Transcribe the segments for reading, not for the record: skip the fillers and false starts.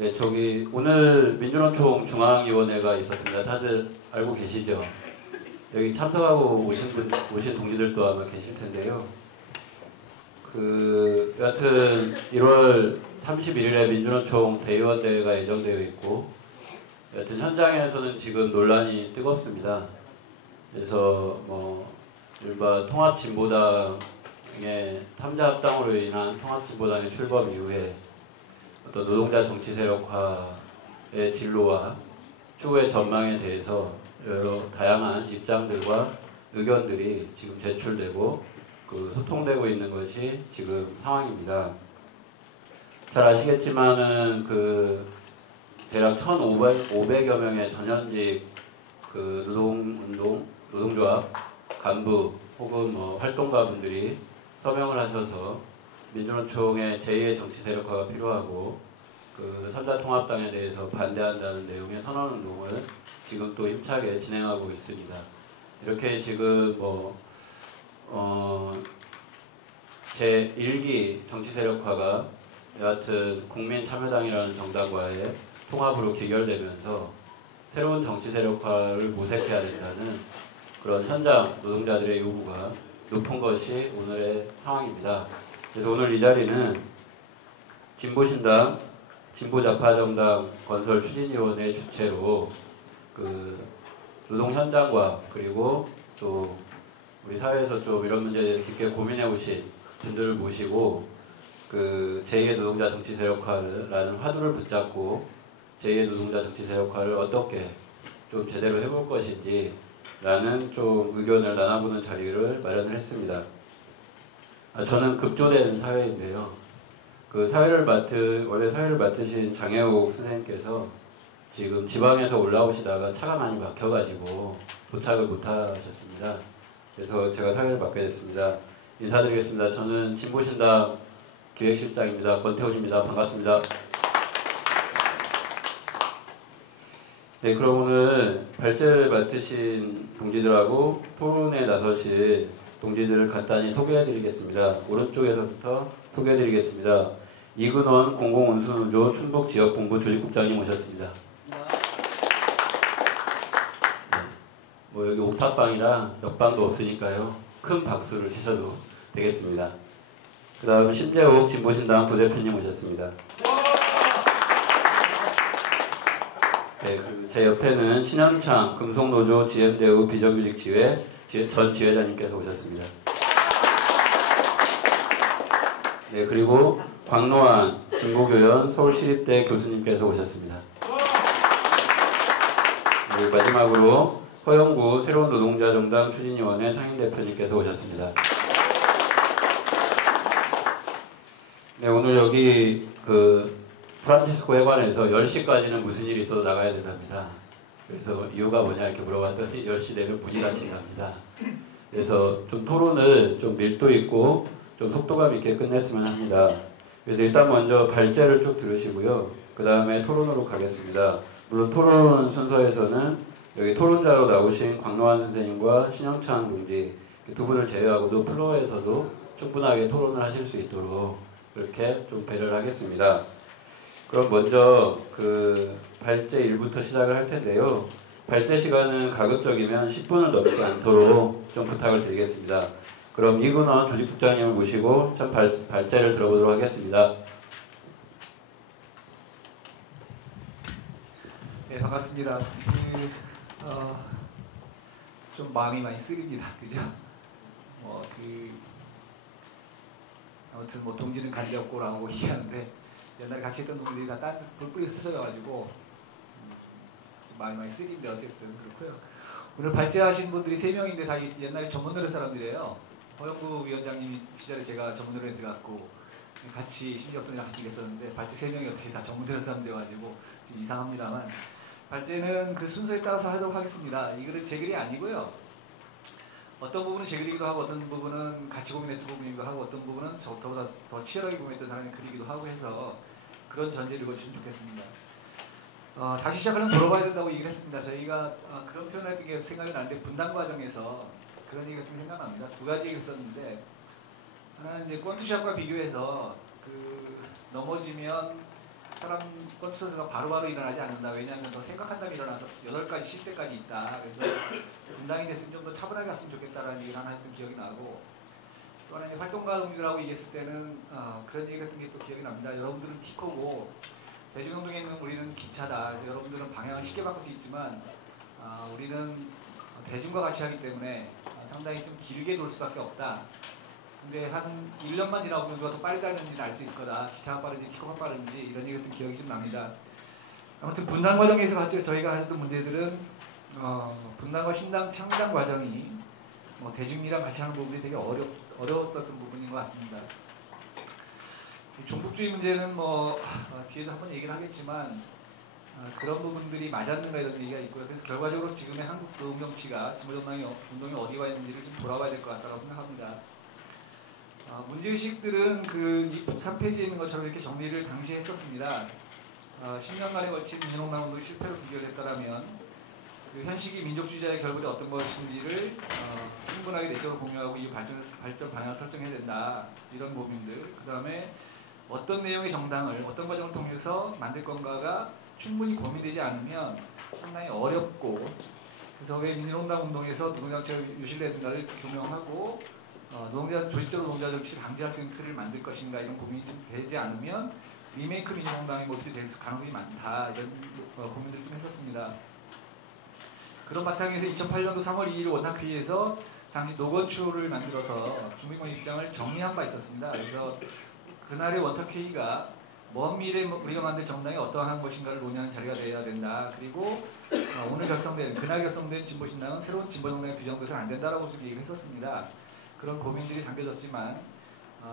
네, 저기 오늘 민주노총 중앙위원회가 있었습니다. 다들 알고 계시죠? 여기 참석하고 오신 동지들도 아마 계실 텐데요. 여하튼 1월 31일에 민주노총 대의원 대회가 예정되어 있고, 여하튼 현장에서는 지금 논란이 뜨겁습니다. 그래서 이른바 통합진보당의 탐자합당으로 인한 통합진보당의 출범 이후에 어떤 노동자 정치 세력화의 진로와 추후의 전망에 대해서 여러 다양한 입장들과 의견들이 지금 제출되고 소통되고 있는 것이 지금 상황입니다. 잘 아시겠지만은 대략 1,500여 명의 전현직 노동조합 간부 혹은 활동가분들이 서명을 하셔서 민주노총의 제2의 정치 세력화가 필요하고 삼자통합당에 대해서 반대한다는 내용의 선언운동을 지금 또 힘차게 진행하고 있습니다. 이렇게 지금 제1기 정치 세력화가 여하튼 국민참여당이라는 정당과의 통합으로 귀결되면서 새로운 정치 세력화를 모색해야 된다는 그런 현장 노동자들의 요구가 높은 것이 오늘의 상황입니다. 그래서 오늘 이 자리는 진보신당, 진보자파정당 건설 추진위원회 주최로 노동 현장과 그리고 또 우리 사회에서 좀 이런 문제에 깊게 고민해 오신 분들을 모시고 제2의 노동자 정치 세력화라는 화두를 붙잡고 제2의 노동자 정치 세력화를 어떻게 좀 제대로 해볼 것인지 라는 좀 의견을 나눠보는 자리를 마련을 했습니다. 저는 급조된 사회인데요. 원래 사회를 맡으신 장혜옥 선생님께서 지금 지방에서 올라오시다가 차가 많이 막혀가지고 도착을 못하셨습니다. 그래서 제가 사회를 맡게 됐습니다. 인사드리겠습니다. 저는 진보신당 기획실장입니다. 권태훈입니다. 반갑습니다. 네, 그럼 오늘 발제를 맡으신 동지들하고 토론에 나서실 동지들을 간단히 소개해드리겠습니다. 오른쪽에서부터 소개해드리겠습니다. 이근원 공공운수노조 충북지역본부 조직국장님 오셨습니다. 네, 여기 옥탑방이라 옆방도 없으니까요. 큰 박수를 치셔도 되겠습니다. 그 다음 심재욱 진보신당 부대표님 오셨습니다. 네, 제 옆에는 신현창 금속노조 GM대우 비정규직 지회 전 지회장님께서 오셨습니다. 네, 그리고 광노한 김고교연 서울시립대 교수님께서 오셨습니다. 그리고 마지막으로 허영구 새로운 노동자 정당 추진위원회 상임대표님께서 오셨습니다. 네, 오늘 여기 프란치스코 회관에서 10시까지는 무슨 일이 있어도 나가야 된답니다. 그래서 이유가 뭐냐 이렇게 물어봤더니 10시 되면 문이 닫힌답니다. 그래서 좀 토론을 좀 밀도 있고 좀 속도감 있게 끝냈으면 합니다. 그래서 일단 먼저 발제를 쭉 들으시고요. 그 다음에 토론으로 가겠습니다. 물론 토론 순서에서는 여기 토론자로 나오신 광노한 선생님과 신영찬 동지 두 분을 제외하고도 플로어에서도 충분하게 토론을 하실 수 있도록 그렇게 좀 배려를 하겠습니다. 그럼 먼저 발제 1부터 시작을 할 텐데요. 발제 시간은 가급적이면 10분을 넘지 않도록 좀 부탁을 드리겠습니다. 그럼 이근원 조직국장님을 모시고 좀 발제를 들어보도록 하겠습니다. 네, 반갑습니다. 좀 마음이 많이 쓰립니다. 그죠? 아무튼 동지는 간대 없고라고 얘기하는데 옛날에 같이 했던 분들이 다 불뿌리 흩어져가지고 마음이 많이 쓰리는데 어쨌든 그렇고요. 오늘 발제하신 분들이 3명인데 다 옛날에 전문노래 사람들이에요. 허영구 위원장님 시절에 제가 전문노래 들어갔고 같이 심지어분이랑 같이 일했었는데 발제 3명이 어떻게 다 전문노래 사람들이어가지고 좀 이상합니다만 발제는 그 순서에 따라서 하도록 하겠습니다. 이 글은 제 글이 아니고요. 어떤 부분은 제 글이기도 하고 어떤 부분은 같이 고민했던 부분이기도 하고 어떤 부분은 저보다 더 치열하게 고민했던 사람이 글이기도 하고 해서 그런 전제를 읽어주시면 좋겠습니다. 다시 시작하면 돌아봐야 된다고 얘기를 했습니다. 저희가 그런 표현을 했던 게 생각이 나는데 분당 과정에서 그런 얘기가 좀 생각납니다. 2가지 얘기를 썼는데 하나는 이제 권투샵과 비교해서 넘어지면 사람 건수가 바로바로 일어나지 않는다. 왜냐하면 더 생각한 다음에 일어나서 8가지, 10대까지 있다. 그래서 분당이 됐으면 좀 더 차분하게 갔으면 좋겠다라는 얘기를 하나 했던 기억이 나고, 또 하나 활동가 동지들하고 얘기했을 때는 그런 얘기를 했던 게 또 기억이 납니다. 여러분들은 키 크고 대중운동에 있는 우리는 기차다. 그래서 여러분들은 방향을 쉽게 바꿀 수 있지만 우리는 대중과 같이 하기 때문에 상당히 좀 길게 돌 수밖에 없다. 근데 한 1년만 지나고 누가 더 빨리 다니는지는 알 수 있을 거다. 기차가 빠른지 키가 빠른지 이런 얘기했던 기억이 좀 납니다. 아무튼 분당 과정에서 저희가 하셨던 문제들은 분당과 신당 창당 과정이 대중이랑 같이 하는 부분이 되게 어려웠었던 부분인 것 같습니다. 종북주의 문제는 뒤에도 한번 얘기를 하겠지만 그런 부분들이 맞았는가 이런 얘기가 있고요. 그래서 결과적으로 지금의 한국 노동정치가 진보정당의 운동이 어디 와 있는지를 좀 돌아봐야 될 것 같다고 생각합니다. 문제의식들은 그 3페이지에 있는 것처럼 이렇게 정리를 당시에 했었습니다. 10년간에 걸친 민주농당 운동이 실패로 기결했다면 그 현식이 민족주의자의 결국에 어떤 것인지를 충분하게 내적으로 공유하고 이 발전 방향을 설정해야 된다. 이런 부분들. 그 다음에 어떤 내용의 정당을 어떤 과정을 통해서 만들 건가가 충분히 고민되지 않으면 상당히 어렵고, 그래서 왜 민주농당 운동에서 노동정치가 유실됐는가를 규명하고 조직적으로 노동자 정치를 방지할 수 있는 틀을 만들 것인가 이런 고민이 좀 되지 않으면 리메이크 민주농당의 모습이 될 가능성이 많다. 이런 고민들을 좀 했었습니다. 그런 바탕에서 2008년도 3월 2일 원탁회의에서 당시 노건추를 만들어서 주민권 입장을 정리한 바 있었습니다. 그래서 그날의 원탁회의가 먼 미래 우리가 만들 정당이 어떠한 것인가를 논의하는 자리가 되어야 된다. 그리고 그날 결성된 진보신당은 새로운 진보정당에 규정돼서는 안 된다라고 좀 얘기를 했었습니다. 그런 고민들이 담겨졌지만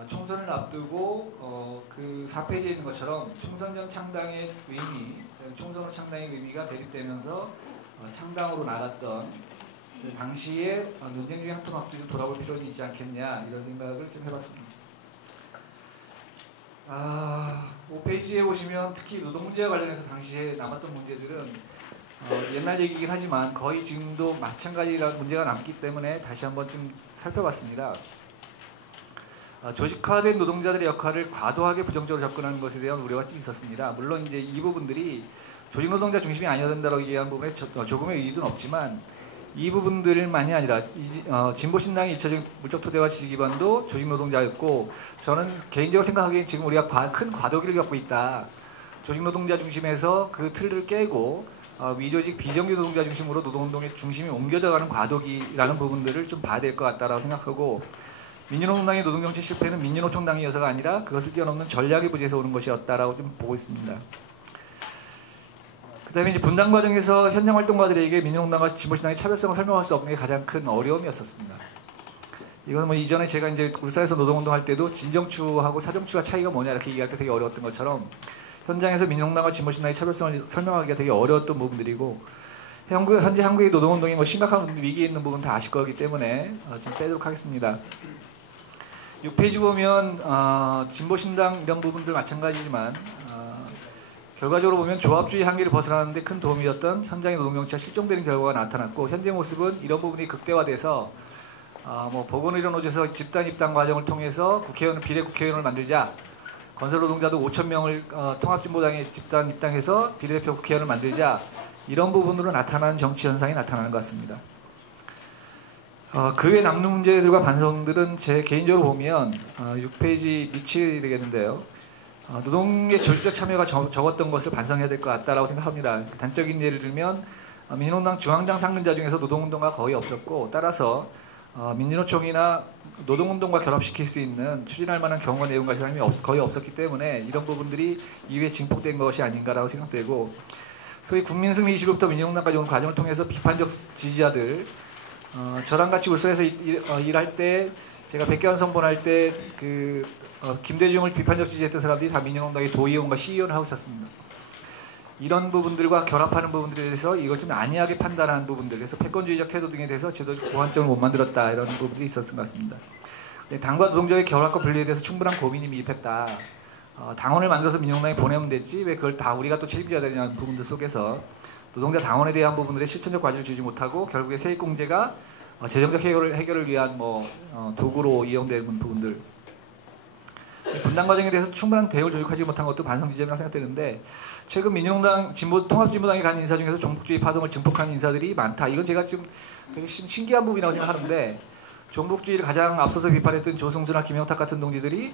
총선을 앞두고 그 4페이지에 있는 것처럼 총선 전 창당의 의미, 총선으로 창당의 의미가 대립되면서 창당으로 나갔던 그 당시에 논쟁 중의 한통 앞뒤로 돌아볼 필요는 있지 않겠냐 이런 생각을 좀 해봤습니다. 5페이지에 보시면 특히 노동 문제와 관련해서 당시에 남았던 문제들은 옛날 얘기긴 하지만 거의 지금도 마찬가지라 문제가 남기 때문에 다시 한번 좀 살펴봤습니다. 조직화된 노동자들의 역할을 과도하게 부정적으로 접근하는 것에 대한 우려가 좀 있었습니다. 물론 이제 이 부분들이 조직 노동자 중심이 아니어야 된다고 얘기한 부분에 조금의 의의는 없지만 이 부분들만이 아니라 진보신당의 2차적 물적 토대와 지지 기반도 조직 노동자였고, 저는 개인적으로 생각하기에 지금 우리가 큰 과도기를 겪고 있다. 조직 노동자 중심에서 그 틀을 깨고 미조직 비정규 노동자 중심으로 노동운동의 중심이 옮겨져가는 과도기라는 부분들을 좀 봐야 될 것 같다라고 생각하고, 민주노동당의 노동정치 실패는 민주노총당이어서가 아니라 그것을 뛰어넘는 전략의 부재에서 오는 것이었다라고 좀 보고 있습니다. 그 다음에 이제 분당 과정에서 현장 활동가들에게 민주노동당과 진보신당의 차별성을 설명할 수 없는 게 가장 큰 어려움이었었습니다. 이건 이전에 제가 이제 울산에서 노동운동할 때도 진정추하고 사정추가 차이가 뭐냐 이렇게 얘기할 때 되게 어려웠던 것처럼 현장에서 민주농당과 진보신당의 차별성을 설명하기가 되게 어려웠던 부분들이고, 현재 한국의 노동운동이 심각한 위기에 있는 부분 다 아실 거기 때문에 좀 빼도록 하겠습니다. 6페이지 보면 진보신당 이런 부분들 마찬가지지만 결과적으로 보면 조합주의 한계를 벗어나는데 큰 도움이었던 현장의 노동정치가 실종되는 결과가 나타났고, 현재 모습은 이런 부분이 극대화돼서 보건의료노조에서 집단 입당 과정을 통해서 비례 국회의원을 만들자, 건설노동자도 5,000명을 통합진보당에 집단 입당해서 비례대표 국회의원을 만들자, 이런 부분으로 나타나는 정치 현상이 나타나는 것 같습니다. 그 외 남는 문제들과 반성들은 제 개인적으로 보면 6페이지 밑이 되겠는데요. 노동의 조직적 참여가 적었던 것을 반성해야 될 것 같다고 생각합니다. 단적인 예를 들면 민주노당 중앙당 상근자 중에서 노동운동가 거의 없었고, 따라서 민주노총이나 노동운동과 결합시킬 수 있는 추진할 만한 경우와 내용 가진 사람이 거의 없었기 때문에 이런 부분들이 이후에 증폭된 것이 아닌가라고 생각되고, 소위 국민승리 20일부터 민주노당까지 온 과정을 통해서 비판적 지지자들, 저랑 같이 울산에서 일할 때 제가 백개원 선본할 때 김대중을 비판적 지지했던 사람들이 다 민주노당의 도의원과 시의원을 하고 있었습니다. 이런 부분들과 결합하는 부분들에 대해서 이걸 좀 안이하게 판단하는 부분들, 그래서 패권주의적 태도 등에 대해서 제도적 보완점을 못 만들었다, 이런 부분들이 있었던 것 같습니다. 당과 노동자의 결합과 분리에 대해서 충분한 고민이 미흡했다. 당원을 만들어서 민주노당에 보내면 됐지 왜 그걸 다 우리가 또 책임져야 되냐는 부분들 속에서 노동자 당원에 대한 부분들의 실천적 과제를 주지 못하고 결국에 세액공제가 재정적 해결을 위한 도구로 이용되는 부분들, 분당 과정에 대해서 충분한 대응을 조직하지 못한 것도 반성 지점이라고 생각되는데 최근 민주노당 통합진보당에 간 인사 중에서 종북주의 파동을 증폭한 인사들이 많다. 이건 제가 좀 되게 신기한 부분이라고 생각하는데 종북주의를 가장 앞서서 비판했던 조승수나 김영탁 같은 동지들이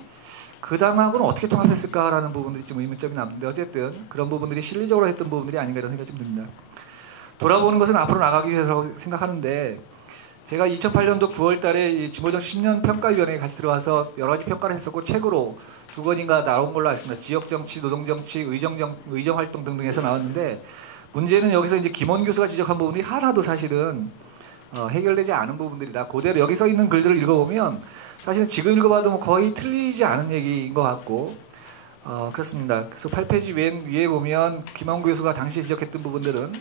그 당하고는 어떻게 통합했을까라는 부분들이 좀 의문점이 남는데 어쨌든 그런 부분들이 실리적으로 했던 부분들이 아닌가 이런 생각이 좀 듭니다. 돌아보는 것은 앞으로 나가기 위해서라고 생각하는데 제가 2008년도 9월 달에 진보정치 10년 평가위원회에 같이 들어와서 여러 가지 평가를 했었고 책으로 2권인가 나온 걸로 알습니다. 지역정치, 노동정치, 의정활동 등등에서 나왔는데 문제는 여기서 이제 김원 교수가 지적한 부분이 하나도 사실은 해결되지 않은 부분들이다. 그대로 여기 써 있는 글들을 읽어보면 사실은 지금 읽어봐도 뭐 거의 틀리지 않은 얘기인 것 같고 그렇습니다. 그래서 8페이지 위에 보면 김원 교수가 당시 지적했던 부분들은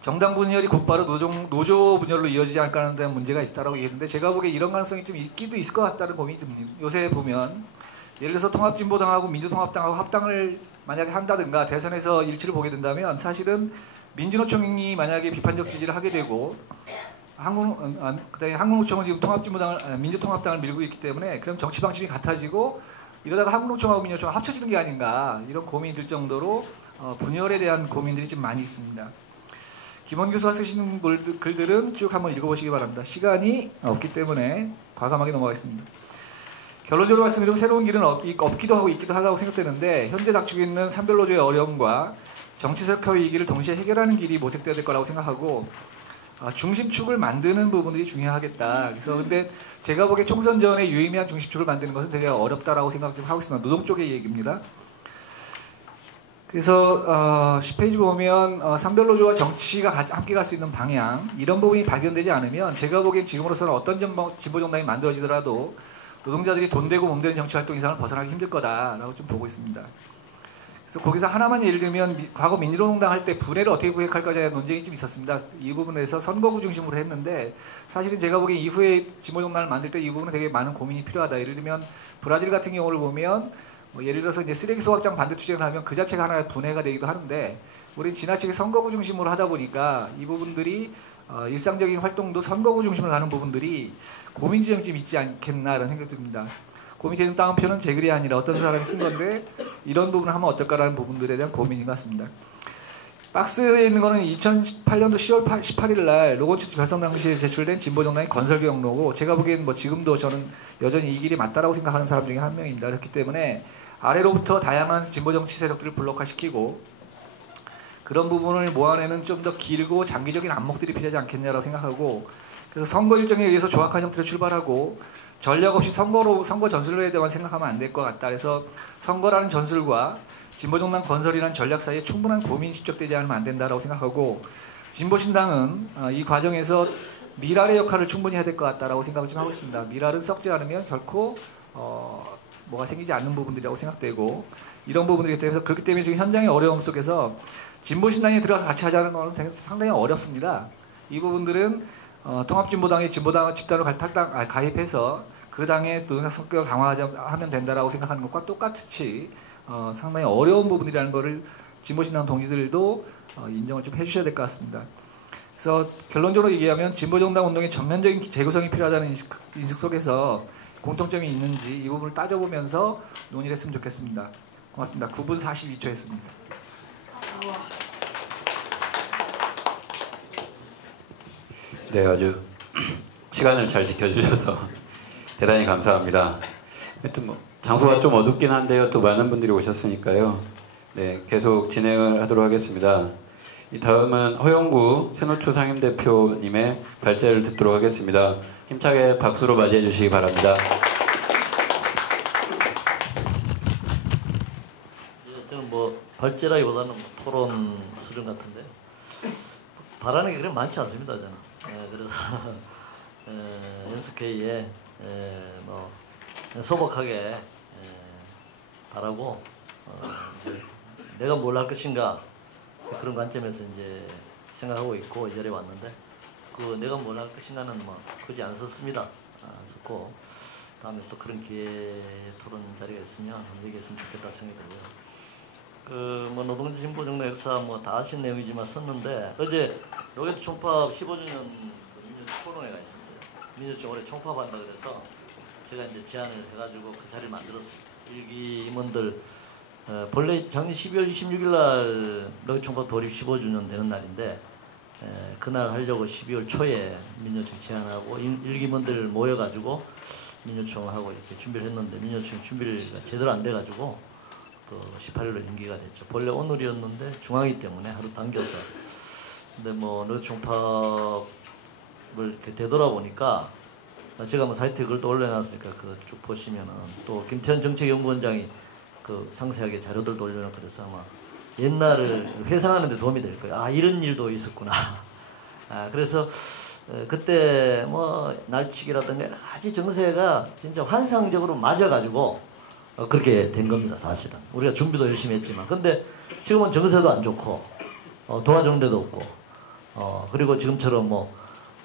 정당 분열이 곧바로 노조 분열로 이어지지 않을까 하는 데는 문제가 있다고 얘기했는데 제가 보기에 이런 가능성이 좀 있기도 있을 것 같다는 고민이 듭니다. 요새 보면 예를 들어서 통합진보당하고 민주통합당하고 합당을 만약에 한다든가 대선에서 일치를 보게 된다면 사실은 민주노총이 만약에 비판적 지지를 하게 되고 그다음에 한국노총은 지금 민주통합당을 밀고 있기 때문에 그럼 정치 방침이 같아지고 이러다가 한국노총하고 민주노총이 합쳐지는 게 아닌가 이런 고민이 들 정도로 분열에 대한 고민들이 좀 많이 있습니다. 김원 교수가 쓰시는 글들은 쭉 한번 읽어보시기 바랍니다. 시간이 없기 때문에 과감하게 넘어가겠습니다. 결론적으로 말씀드리면 새로운 길은 없기도 하고 있기도 하다고 생각되는데 현재 닥치고 있는 산별노조의 어려움과 정치적 위기를 동시에 해결하는 길이 모색돼야 될 거라고 생각하고 중심축을 만드는 부분들이 중요하겠다. 그래서 근데 제가 보기에 총선 전에 유의미한 중심축을 만드는 것은 되게 어렵다라고 생각 좀 하고 있습니다. 노동 쪽의 얘기입니다. 그래서 10페이지 보면 산별노조와 정치가 함께 갈 수 있는 방향 이런 부분이 발견되지 않으면 제가 보기엔 지금으로서는 어떤 진보정당이 만들어지더라도 노동자들이 돈 되고 몸 되는 정치활동 이상을 벗어나기 힘들 거다라고 좀 보고 있습니다. 그래서 거기서 하나만 예를 들면 과거 민주노동당 할 때 분해를 어떻게 구획할까에 대한 논쟁이 좀 있었습니다. 이 부분에서 선거구 중심으로 했는데 사실은 제가 보기엔 이후에 진보정당을 만들 때 이 부분은 되게 많은 고민이 필요하다. 예를 들면 브라질 같은 경우를 보면 예를 들어서 이제 쓰레기 소각장 반대 투쟁을 하면 그 자체가 하나의 분해가 되기도 하는데 우리는 지나치게 선거구 중심으로 하다 보니까 이 부분들이 일상적인 활동도 선거구 중심으로 가는 부분들이 고민 지점이 좀 있지 않겠나라는 생각이 듭니다. 고민되는 다운표는 제 글이 아니라 어떤 사람이 쓴 건데 이런 부분을 하면 어떨까라는 부분들에 대한 고민인 것 같습니다. 박스에 있는 거는 2008년도 10월 18일 날 로건축 결성 당시에 제출된 진보정당의 건설경로고 제가 보기엔 뭐 지금도 저는 여전히 이 길이 맞다라고 생각하는 사람 중에 한 명입니다. 그렇기 때문에 아래로부터 다양한 진보정치 세력들을 블록화시키고 그런 부분을 모아내는 좀 더 길고 장기적인 안목들이 필요하지 않겠냐라고 생각하고 그래서 선거 일정에 의해서 조악한 형태로 출발하고 전략 없이 선거 전술에 대해만 생각하면 안 될 것 같다. 그래서 선거라는 전술과 진보정당 건설이라는 전략 사이에 충분한 고민이 집적되지 않으면 안 된다라고 생각하고 진보신당은 이 과정에서 미랄의 역할을 충분히 해야 될 것 같다라고 생각을 좀 하고 있습니다. 미랄은 썩지 않으면 결코 뭐가 생기지 않는 부분들이라고 생각되고 이런 부분들이 때문에 그렇기 때문에 지금 현장의 어려움 속에서 진보신당에 들어가서 같이 하자는 것은 상당히 어렵습니다. 이 부분들은 통합진보당의 진보당 집단으로 가입해서 그 당의 노동자 성격을 강화하면 된다라고 생각하는 것과 똑같이 상당히 어려운 부분이라는 것을 진보신당 동지들도 인정을 좀 해주셔야 될 것 같습니다. 그래서 결론적으로 얘기하면 진보정당 운동의 전면적인 재구성이 필요하다는 인식 속에서 공통점이 있는지 이 부분을 따져보면서 논의를 했으면 좋겠습니다. 고맙습니다. 9분 42초 했습니다. 네, 아주 시간을 잘 지켜주셔서 대단히 감사합니다. 하여튼 뭐 장소가 좀 어둡긴 한데요. 또 많은 분들이 오셨으니까요. 네, 계속 진행을 하도록 하겠습니다. 이 다음은 허영구 새노초 상임대표님의 발제를 듣도록 하겠습니다. 힘차게 박수로 맞이해 주시기 바랍니다. 저는 뭐 발제라기보다는 토론 수준 같은데 바라는 게 그렇게 많지 않습니다. 저는 그래서 연습회의에 뭐 소박하게 바라고 이제 내가 뭘 할 것인가 그런 관점에서 이제 생각하고 있고 이 자리에 왔는데 그 내가 뭘 할 것인가는 뭐 굳이 안 썼습니다. 안 썼고 다음에 또 그런 기회 토론 자리가 있으면 얘기했으면 좋겠다 생각이 들고요. 그 뭐 노동자 진보 정당 역사 뭐 다 아신 내용이지만 썼는데 어제 로켓 총파업 15주년 민주 토론회가 있었어요. 민주총 올해 총파업한다 그래서 제가 이제 제안을 해가지고 그 자리를 만들었습니다. 일기 임원들 본래 작년 12월 26일 날 노회총파 돌입 15주년 되는 날인데 그날 하려고 12월 초에 민요총 제안하고 일기 임원들 모여가지고 민요총하고 이렇게 준비를 했는데 민요총 준비가 제대로 안 돼가지고 그 18일로 연기가 됐죠. 본래 오늘이었는데 중앙이기 때문에 하루 당겨서. 근데 뭐 노총파를 이렇게 되돌아보니까 제가 뭐 사이트에 그걸 또 올려놨으니까 그거 쭉 보시면은 또 김태현 정책연구원장이 그 상세하게 자료들도 올려놓고 그래서 아마 옛날을 회상하는 데 도움이 될 거예요. 아 이런 일도 있었구나. 그래서 그때 뭐 날치기라든가 여러 가지 정세가 진짜 환상적으로 맞아가지고 그렇게 된 겁니다. 사실은 우리가 준비도 열심히 했지만 근데 지금은 정세도 안 좋고 도와주는 데도 없고 그리고 지금처럼 뭐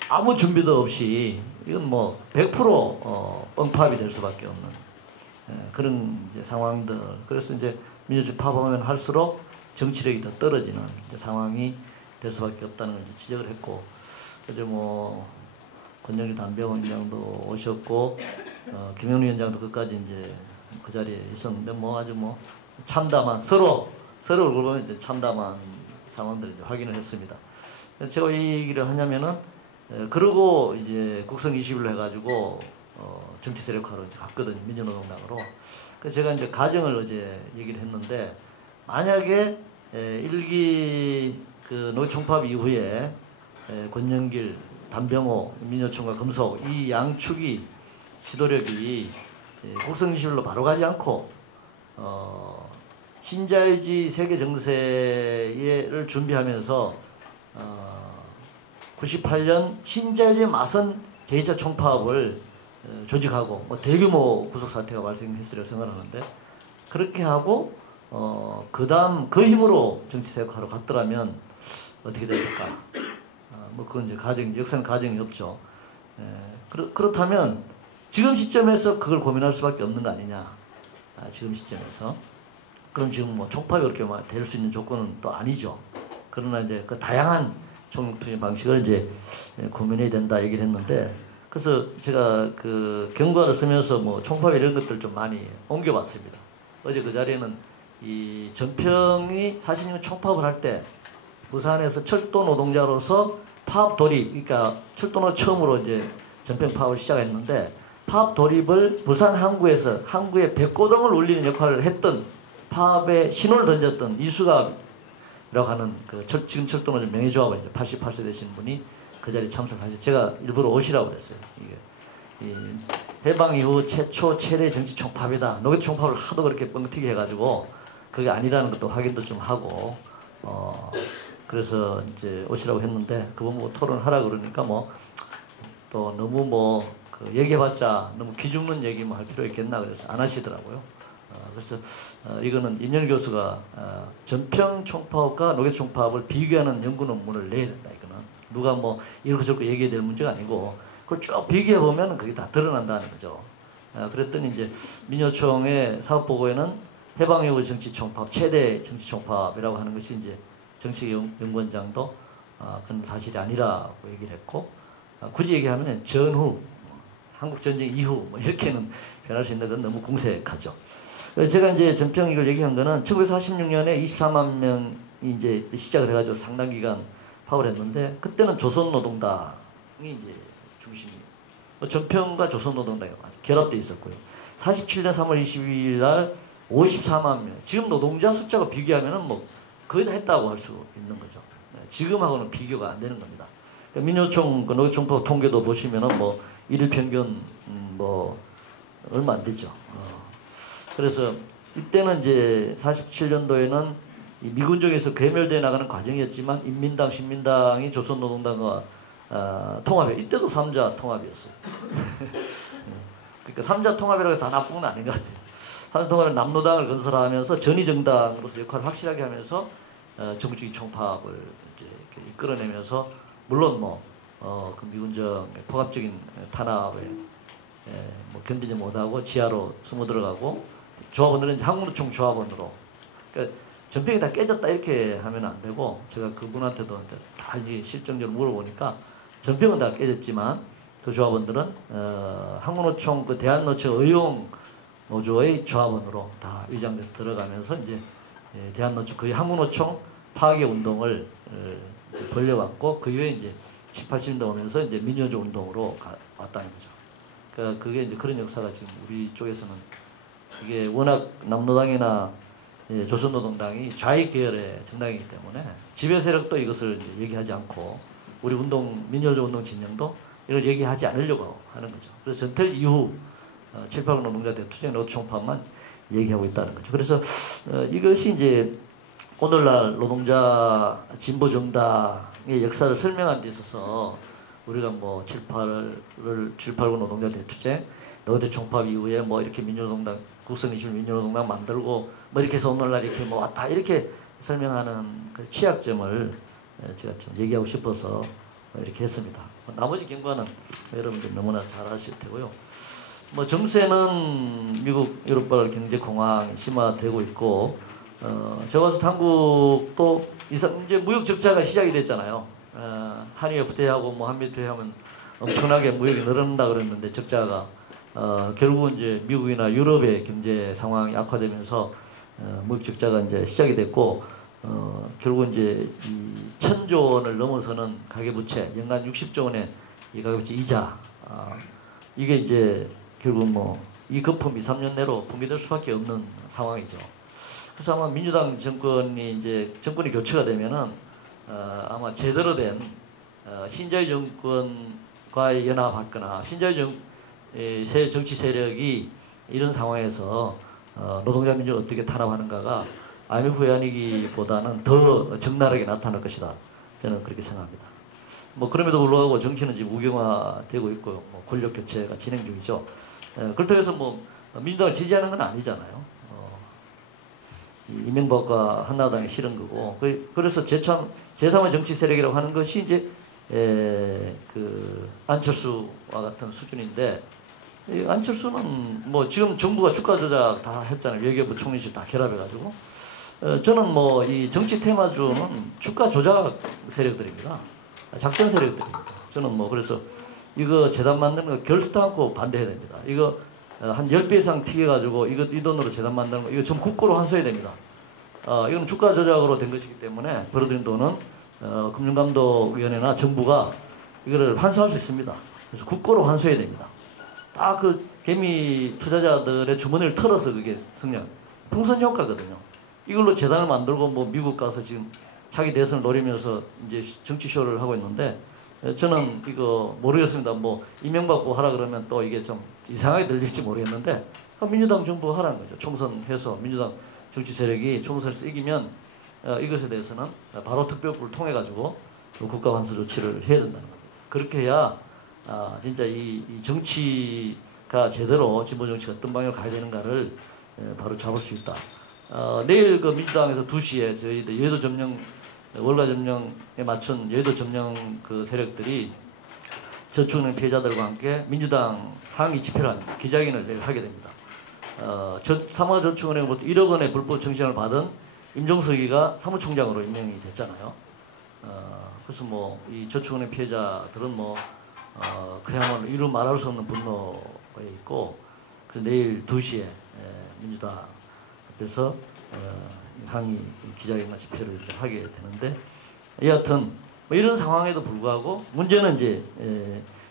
아무 준비도 없이 이건 뭐 100% 뻥파업이 될 수밖에 없는 그런 이제 상황들. 그래서 이제 민주주의 파업하면 할수록 정치력이 더 떨어지는 상황이 될 수밖에 없다는 걸 지적을 했고, 이제 뭐 권영기 담배원장도 오셨고 김영리 위원장도 끝까지 이제 그 자리에 있었는데 뭐 아주 뭐 참담한 서로 얼굴 보면 이제 참담한 상황들을 이제 확인을 했습니다. 제가 이 얘기를 하냐면은 그러고 이제 국성 20일로 해가지고 정치 세력화로 이제 갔거든요. 민주노동당으로. 그래서 제가 이제 가정을 어제 얘기를 했는데 만약에 일기 그 노총파업 이후에 권영길, 담병호, 민요총과 금속 이 양축이 지도력이 국성 20일로 바로 가지 않고 신자유주의 세계 정세를 준비하면서 98년 신자유주의 맞선 제2차 총파업을 조직하고 뭐 대규모 구속 사태가 발생했으리라고 생각하는데 그렇게 하고 그 다음 그 힘으로 정치 세력화로 갔더라면 어떻게 됐을까? 뭐 그건 이제 역사는 가정이 없죠. 그렇다면 지금 시점에서 그걸 고민할 수밖에 없는 거 아니냐? 지금 시점에서. 그럼 지금 뭐 총파업이 그렇게 될 수 있는 조건은 또 아니죠. 그러나 이제 그 다양한 총투의 방식을 이제 고민해야 된다 얘기를 했는데, 그래서 제가 그 경과를 쓰면서 뭐 총파업 이런 것들 좀 많이 옮겨봤습니다. 어제 그 자리에는 이 전평이 40년 총파업을 할 때 부산에서 철도 노동자로서 파업 돌입, 그러니까 철도로 처음으로 이제 전평 파업을 시작했는데 파업 돌입을 부산 항구에서 항구에 백고동을 울리는 역할을 했던 파업에 신호를 던졌던 이수갑이라고 하는 그 지금 철도노조 명예조합원 이제 88세 되신 분이 그 자리에 참석하셔서 제가 일부러 오시라고 그랬어요. 이게 이 해방 이후 최대 정치 총파업이다. 노개 총파업을 하도 그렇게 뻥튀기 해가지고 그게 아니라는 것도 확인도 좀 하고 그래서 이제 오시라고 했는데 그분 뭐 토론하라 그러니까 뭐 또 너무 뭐 그 얘기해봤자 너무 기죽는 얘기만 할 필요 있겠나 그래서 안 하시더라고요. 그래서 이거는 임현 교수가 전평 총파업과 노개 총파업을 비교하는 연구 논문을 내야 된다. 이거는 누가 뭐 이렇게 저렇게 얘기해야 될 문제가 아니고 그걸 쭉 비교해 보면 그게 다 드러난다는 거죠. 그랬더니 이제 민요총의 사업 보고에는 해방 이후 정치 총파업 최대 정치 총파업이라고 하는 것이 이제 정치연구원장도 그건 사실이 아니라고 얘기를 했고 굳이 얘기하면 전후 한국 전쟁 이후 뭐 이렇게는 변할 수 있는 건 너무 공색하죠. 제가 이제 전평 이걸 얘기한 거는 1946년에 24만 명이 이제 시작을 해가지고 상당 기간 파업을 했는데 그때는 조선노동당이 이제 중심이에요. 전평과 조선노동당이 결합돼 있었고요. 47년 3월 22일 날 54만 명. 지금 노동자 숫자가 비교하면은 뭐 거의 다 했다고 할 수 있는 거죠. 지금하고는 비교가 안 되는 겁니다. 민요총 그 노총파업 통계도 보시면은 뭐 일일 평균 뭐 얼마 안 되죠. 그래서 이때는 이제 47년도에는 미군정에서 괴멸되어 나가는 과정이었지만 인민당, 신민당이 조선노동당과 통합이에요. 이때도 3자 통합이었어요. 그러니까 3자 통합이라고 해서 다 나쁜 건 아닌 것 같아요. 3자 통합은 남노당을 건설하면서 전위정당으로서 역할을 확실하게 하면서 정치적인 총파업을 이제 이렇게 이끌어내면서 물론 그 미군정의 포괄적인 탄압에 뭐 견디지 못하고 지하로 숨어 들어가고 조합원들은 이제 한국노총 조합원으로 그러니까 전평이 다 깨졌다 이렇게 하면 안 되고 제가 그분한테도 다 이제 실정적으로 물어보니까 전평은 다 깨졌지만 그 조합원들은 항문호총 그 대한노총 의용 노조의 조합원으로 다 위장돼서 들어가면서 이제 대한노총 거의 항문호총 파괴 운동을 벌려왔고 그 이후에 이제 7, 80년대 오면서 이제 민주노조 운동으로 왔다는 거죠. 그러니까 그게 이제 그런 역사가 지금 우리 쪽에서는 이게 워낙 남노당이나 조선노동당이 좌익 계열의 정당이기 때문에 지배 세력도 이것을 이제 얘기하지 않고 우리 운동 민주노조 운동 진영도 이걸 얘기하지 않으려고 하는 거죠. 그래서 전태 이후 7, 80 노동자 대투쟁 노총파만 얘기하고 있다는 거죠. 그래서 이것이 이제 오늘날 노동자 진보 정당의 역사를 설명하는 데 있어서 우리가 뭐 7, 89 노동자 대투쟁, 노대 총파 이후에 뭐 이렇게 민주노동당 국선21 민주노동당 만들고 뭐 이렇게 해서 오늘날 이렇게 뭐 왔다 이렇게 설명하는 그 취약점을 제가 좀 얘기하고 싶어서 이렇게 했습니다. 나머지 경과는 여러분들 너무나 잘 아실 테고요. 뭐 정세는 미국 유럽발 경제 공황이 심화되고 있고 제가 봐서 한국도 이제 무역 적자가 시작이 됐잖아요. 한일 FTA하고 뭐 한미 FTA하면 엄청나게 무역이 늘어난다 그랬는데 적자가 결국은 이제 미국이나 유럽의 경제 상황이 악화되면서 무역 적자가 이제 시작이 됐고 결국 이제 이 1,000조 원을 넘어서는 가계부채 연간 60조 원의 이 가계부채 이자 이게 이제 결국 뭐 이 거품 2, 3년 내로 붕괴될 수밖에 없는 상황이죠. 그래서 아마 민주당 정권이 정권이 교체가 되면은 아마 제대로 된 신자유 정권과의 연합하거나 신자유 정치 세력이 이런 상황에서 노동자 민주를 어떻게 탄압하는가가 IMF 외환위기보다는 더 적나라하게 나타날 것이다. 저는 그렇게 생각합니다. 뭐 그럼에도 불구하고 정치는 지금 우경화되고 있고 뭐 권력 교체가 진행 중이죠. 그렇다고 해서 뭐 민주당을 지지하는 건 아니잖아요. 이명박과 한나라당이 싫은 거고 그래서 제3의 정치 세력이라고 하는 것이 이제 그 안철수와 같은 수준인데 안철수는 뭐 지금 정부가 주가 조작 다 했잖아요. 외교부 총리실 다 결합해가지고 저는 뭐 이 정치 테마주는 주가 조작 세력들입니다. 작전 세력들입니다. 저는 뭐 그래서 이거 재단 만드는 거 결스도 않고 반대해야 됩니다. 이거 한 10배 이상 튀겨가지고 이 돈으로 재단 만드는 거 이거 좀 국고로 환수해야 됩니다. 이건 주가 조작으로 된 것이기 때문에 벌어들인 돈은 금융감독위원회나 정부가 이거를 환수할 수 있습니다. 그래서 국고로 환수해야 됩니다. 딱 그 개미 투자자들의 주머니를 털어서 그게 성령 풍선 효과거든요. 이걸로 재단을 만들고 뭐 미국 가서 지금 자기 대선을 노리면서 이제 정치쇼를 하고 있는데 저는 이거 모르겠습니다. 뭐 이명받고 하라 그러면 또 이게 좀 이상하게 들릴지 모르겠는데 민주당 정부가 하라는 거죠. 총선해서 민주당 정치 세력이 총선에서 이기면 이것에 대해서는 바로 특별법을 통해 가지고 국가 환수 조치를 해야 된다는 겁니다. 그렇게 해야 진짜 이 정치가 제대로 진보 정치가 어떤 방향으로 가야 되는가를 바로 잡을 수 있다. 내일 그 민주당에서 2시에 저희들 여의도 점령 월가 점령에 맞춘 여의도 점령 그 세력들이 저축은행 피해자들과 함께 민주당 항의 집회를 기자회견을 내일 하게 됩니다. 삼화저축은행으로부터 1억 원의 불법 정신을 받은 임종석이가 사무총장으로 임명이 됐잖아요. 그래서 뭐 이 저축은행 피해자들은 뭐 그야말로 이루 말할 수 없는 분노에 있고 그래서 내일 2시에 민주당 앞에서 항의 기자회견 집회를 이렇게 하게 되는데 여하튼 뭐 이런 상황에도 불구하고 문제는 이제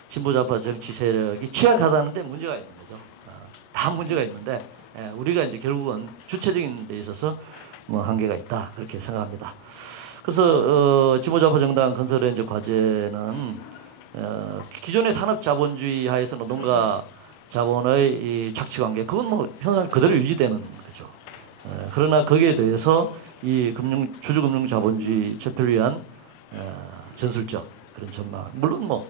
진보좌파 정치 세력이 취약하다는데 문제가 있는 거죠. 다 문제가 있는데 우리가 이제 결국은 주체적인 데 있어서 뭐 한계가 있다 그렇게 생각합니다. 그래서 진보좌파 정당 건설의 이제 과제는 기존의 산업자본주의 하에서 노동가 자본의 이 착취관계 그건 뭐 현상 그대로 유지되는 거죠. 그러나 거기에 대해서 이 주주금융자본주의 철폐를 위한 전술적 그런 전망 물론 뭐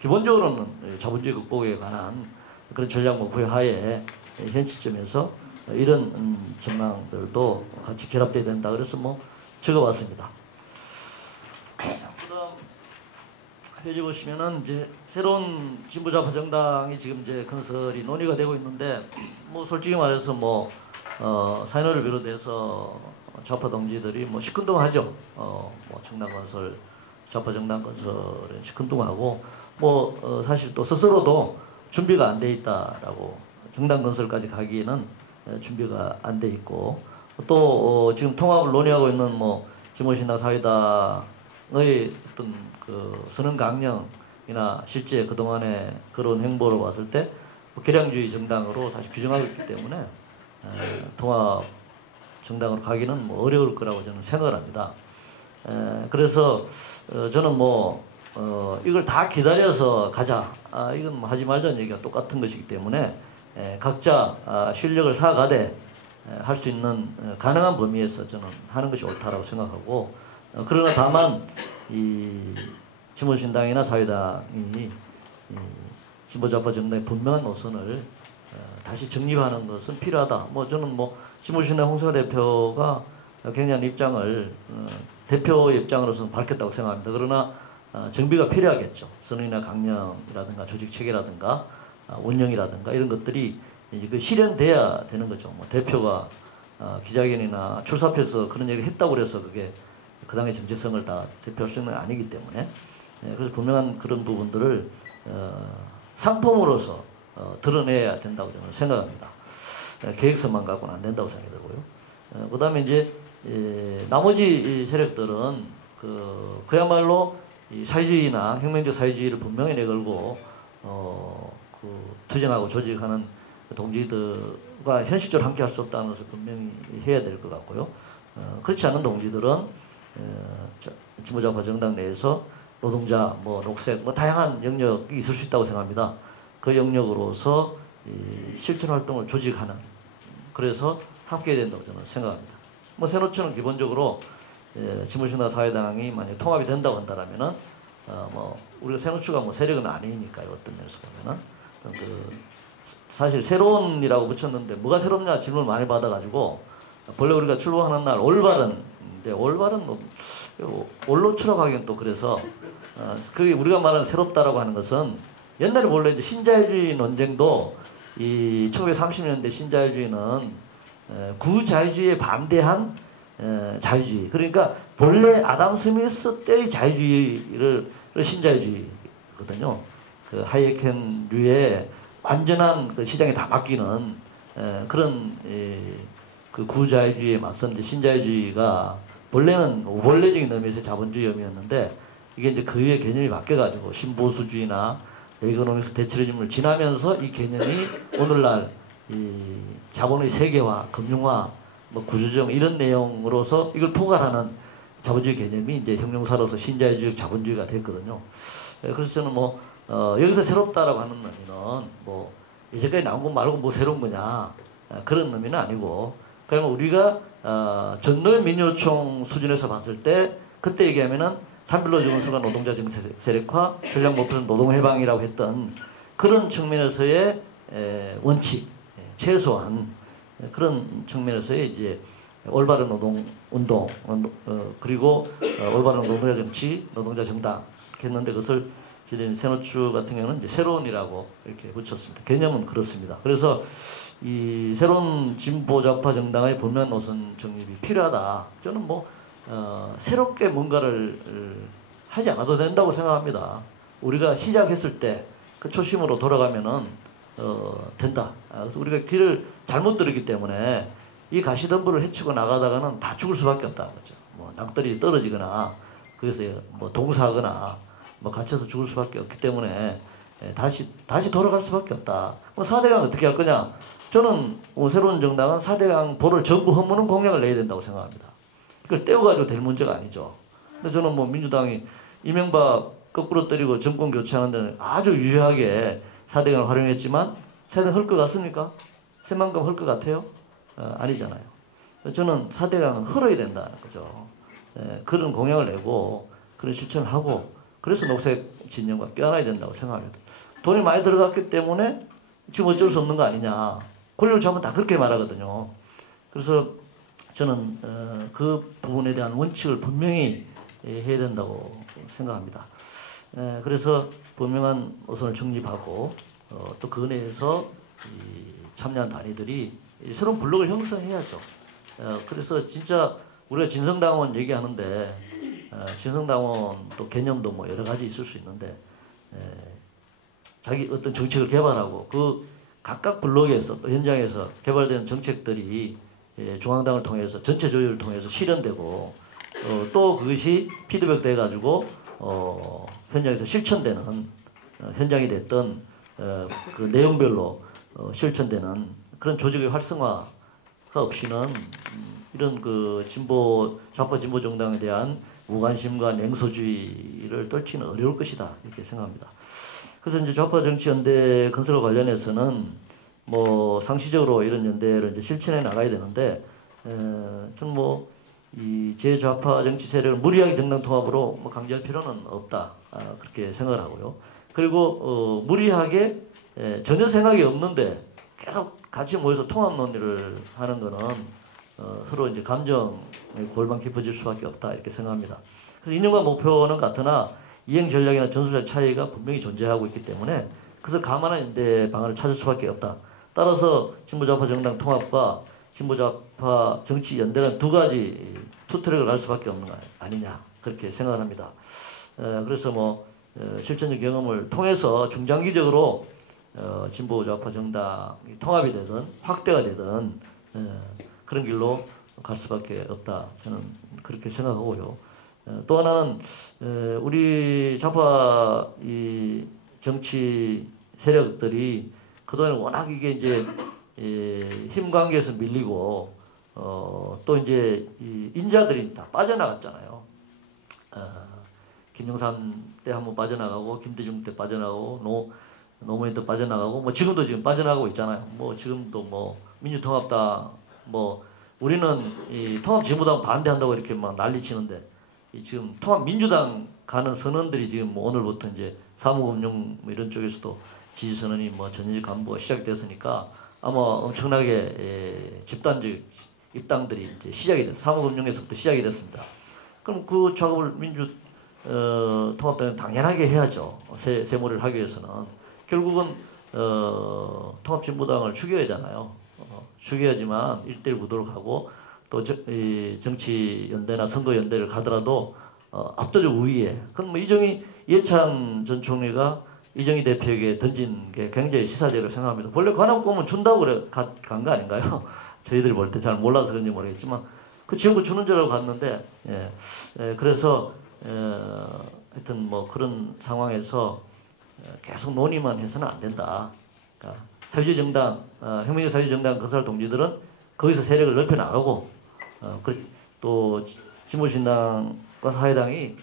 기본적으로는 자본주의 극복에 관한 그런 전략 목표 하에 현 시점에서 이런 전망들도 같이 결합돼야 된다 그래서 뭐 적어봤습니다. 그다음 페이지 보시면은 이제 새로운 진보좌파 정당이 지금 이제 건설이 논의가 되고 있는데 뭐 솔직히 말해서 뭐 사인회를 비롯해서 좌파 동지들이 뭐 시큰둥하죠. 뭐 정당 건설 좌파 정당 건설에 시큰둥하고 사실 또 스스로도 준비가 안 돼 있다라고 정당 건설까지 가기에는 준비가 안 돼 있고 또 지금 통합을 논의하고 있는 진보신당 사회당의 어떤 그 선언 강령이나 실제 그동안의 그런 행보를 봤을 때 개량주의 정당으로 사실 규정하고 있기 때문에 통합 정당으로 가기는 어려울 거라고 저는 생각을 합니다. 그래서 저는 이걸 다 기다려서 가자. 이건 하지 말자는 얘기가 똑같은 것이기 때문에 각자 실력을 쌓아가되 할 수 있는 가능한 범위에서 저는 하는 것이 옳다라고 생각하고 그러나 다만 이 진보신당이나 사회당이 진보좌파 정당의 분명한 노선을 다시 정립하는 것은 필요하다. 저는 진보신당 홍성호 대표가 굉장한 입장을 대표 입장으로서는 밝혔다고 생각합니다. 그러나 정비가 필요하겠죠. 선언이나 강령이라든가 조직 체계라든가 운영이라든가 이런 것들이 이제 그 실현돼야 되는 거죠. 대표가 기자회견이나 출사표에서 그런 얘기를 했다고 해서 그게 그 당의 정체성을 다 대표할 수 있는 건 아니기 때문에 그래서 분명한 그런 부분들을 상품으로서 드러내야 된다고 저는 생각합니다. 계획서만 갖고는 안 된다고 생각이 들고요. 그 다음에 이제 나머지 세력들은 그야말로 이 사회주의나 혁명적 사회주의를 분명히 내걸고 투쟁하고 조직하는 동지들과 현실적으로 함께 할 수 없다는 것을 분명히 해야 될 것 같고요. 그렇지 않은 동지들은 진보좌파 정당 내에서 노동자, 녹색, 다양한 영역이 있을 수 있다고 생각합니다. 그 영역으로서 실천 활동을 조직하는 그래서 함께 해야 된다고 저는 생각합니다. 새노초는 기본적으로 진보신당 사회당이 만약 통합이 된다고 한다면은 우리가 새노초가 세력은 아니니까 어떤 면에서 보면은 사실 새로운이라고 붙였는데 뭐가 새롭냐 질문을 많이 받아가지고 본래 우리가 출범하는 날 올바른인데 올바른 올로초라고 하기엔 또 그래서 그게 우리가 말하는 새롭다라고 하는 것은 옛날에 원래 이제 신자유주의 논쟁도 이 1930년대 신자유주의는 구자유주의에 반대한 자유주의. 그러니까 본래 아담 스미스 때의 자유주의를 신자유주의거든요. 그 하이에켄류의 완전한 그 시장에 다 맡기는 그런 그 구자유주의에 맞선 이제 신자유주의가 본래는 원래적인 의미에서 자본주의 의미였는데 이게 이제 그 위에 개념이 바뀌어가지고 신보수주의나 에코노믹스 대체리즘을 지나면서 이 개념이 오늘날 이 자본의 세계화, 금융화, 구조정 이런 내용으로서 이걸 포괄하는 자본주의 개념이 이제 형용사로서 신자유주의 자본주의가 됐거든요. 그래서 저는 여기서 새롭다라고 하는 의미는 이제까지 나온 거 말고 새로운 거냐 그런 의미는 아니고 그러면 우리가 전노일 민주노총 수준에서 봤을 때 그때 얘기하면은 3.1노조건설과 노동자 정치 세력화, 전략 목표는 노동해방이라고 했던 그런 측면에서의 원칙, 최소한 그런 측면에서의 이제 올바른 노동 운동 그리고 올바른 노동자 정치, 노동자 정당 이렇게 했는데 그것을 새노추 같은 경우는 이제 새로운이라고 이렇게 붙였습니다. 개념은 그렇습니다. 그래서 이 새로운 진보 좌파 정당의 분명한 노선 정립이 필요하다. 저는 새롭게 뭔가를 하지 않아도 된다고 생각합니다. 우리가 시작했을 때 그 초심으로 돌아가면은 된다. 그래서 우리가 길을 잘못 들었기 때문에 이 가시덤불을 헤치고 나가다가는 다 죽을 수밖에 없다는 거죠. 낙들이 떨어지거나 거기서 동사하거나 갇혀서 죽을 수밖에 없기 때문에 다시 돌아갈 수밖에 없다. 4대강 어떻게 할 거냐? 저는 새로운 정당은 4대강 볼을 전부 허무는 공약을 내야 된다고 생각합니다. 그걸 떼어가지고 될 문제가 아니죠. 근데 저는 민주당이 이명박 거꾸로 때리고 정권 교체하는 데는 아주 유효하게 4대강을 활용했지만 4대강 할 것 같습니까? 새만큼 할 것 같아요? 아니잖아요. 저는 4대강은 헐어야 된다는 거죠. 그런 공약을 내고 그런 실천을 하고 그래서 녹색 진영과 껴안아야 된다고 생각합니다. 돈이 많이 들어갔기 때문에 지금 어쩔 수 없는 거 아니냐. 권력을 잡으면 다 그렇게 말하거든요. 그래서 저는 그 부분에 대한 원칙을 분명히 해야 된다고 생각합니다. 그래서 분명한 노선을 정립하고 또 그 내에서 참여한 단위들이 새로운 블록을 형성해야죠. 그래서 진짜 우리가 진성당원 얘기하는데 진성당원 또 개념도 여러 가지 있을 수 있는데 자기 어떤 정책을 개발하고 그 각각 블록에서 또 현장에서 개발되는 정책들이 중앙당을 통해서 전체 조율을 통해서 실현되고 또 그것이 피드백 돼 가지고 현장에서 실천되는 현장이 됐던 그 내용별로 실천되는 그런 조직의 활성화가 없이는 이런 그 좌파 진보 정당에 대한 무관심과 냉소주의를 떨치는 어려울 것이다 이렇게 생각합니다. 그래서 이제 좌파 정치 연대 건설과 관련해서는 뭐 상시적으로 이런 연대를 이제 실천해 나가야 되는데 저는 뭐 이 제좌파 정치 세력을 무리하게 정당 통합으로 뭐 강제할 필요는 없다 그렇게 생각을 하고요. 그리고 무리하게 전혀 생각이 없는데 계속 같이 모여서 통합 논의를 하는 거는 서로 이제 감정의 골반 깊어질 수밖에 없다 이렇게 생각합니다. 그래서 이념과 목표는 같으나 이행 전략이나 전술적 차이가 분명히 존재하고 있기 때문에 그래서 가만한 연대 방안을 찾을 수밖에 없다. 따라서 진보좌파 정당 통합과 진보좌파 정치 연대는 두 트랙을 갈 수밖에 없는 거 아니냐 그렇게 생각을 합니다. 그래서 뭐 실천적 경험을 통해서 중장기적으로 진보좌파 정당이 통합이 되든 확대가 되든 그런 길로 갈 수밖에 없다. 저는 그렇게 생각하고요. 또 하나는 우리 좌파 이 정치 세력들이 그동안 워낙 이게 이제 힘 관계에서 밀리고 또 이제 이 인자들이 다 빠져나갔잖아요. 김영삼 때 한번 빠져나가고 김대중 때 빠져나가고 노무현 때 빠져나가고 뭐 지금도 지금 빠져나가고 있잖아요. 뭐 지금도 뭐 민주통합당 뭐 우리는 이 통합진보당 반대한다고 이렇게 막 난리치는데 지금 통합민주당 가는 선언들이 지금 뭐 오늘부터 이제 사무금융 뭐 이런 쪽에서도 지지 선언이 뭐 전직 간부가 시작됐으니까 아마 엄청나게 집단적 입당들이 이제 시작이 됐. 사무금융에서부터 시작이 됐습니다. 그럼 그 작업을 통합당은 당연하게 해야죠. 세모를 하기 위해서는 결국은 통합진보당을 죽여야 하잖아요. 죽여야지만 1대1 구도로 가고 또 정치 연대나 선거 연대를 가더라도 압도적 우위에. 그럼 뭐 이해찬 전 총리가 이정희 대표에게 던진 게 굉장히 시사적으로 생각합니다. 원래 관악구면 준다고 간 거 아닌가요? 저희들이 볼 때 잘 몰라서 그런지 모르겠지만 그 지원구 주는 줄 알고 갔는데 그래서 하여튼 뭐 그런 상황에서 계속 논의만 해서는 안 된다. 그러니까 사회주의 정당, 혁명적 사회주의 정당 건설 동지들은 거기서 세력을 넓혀 나가고 또 진보신당과 사회당이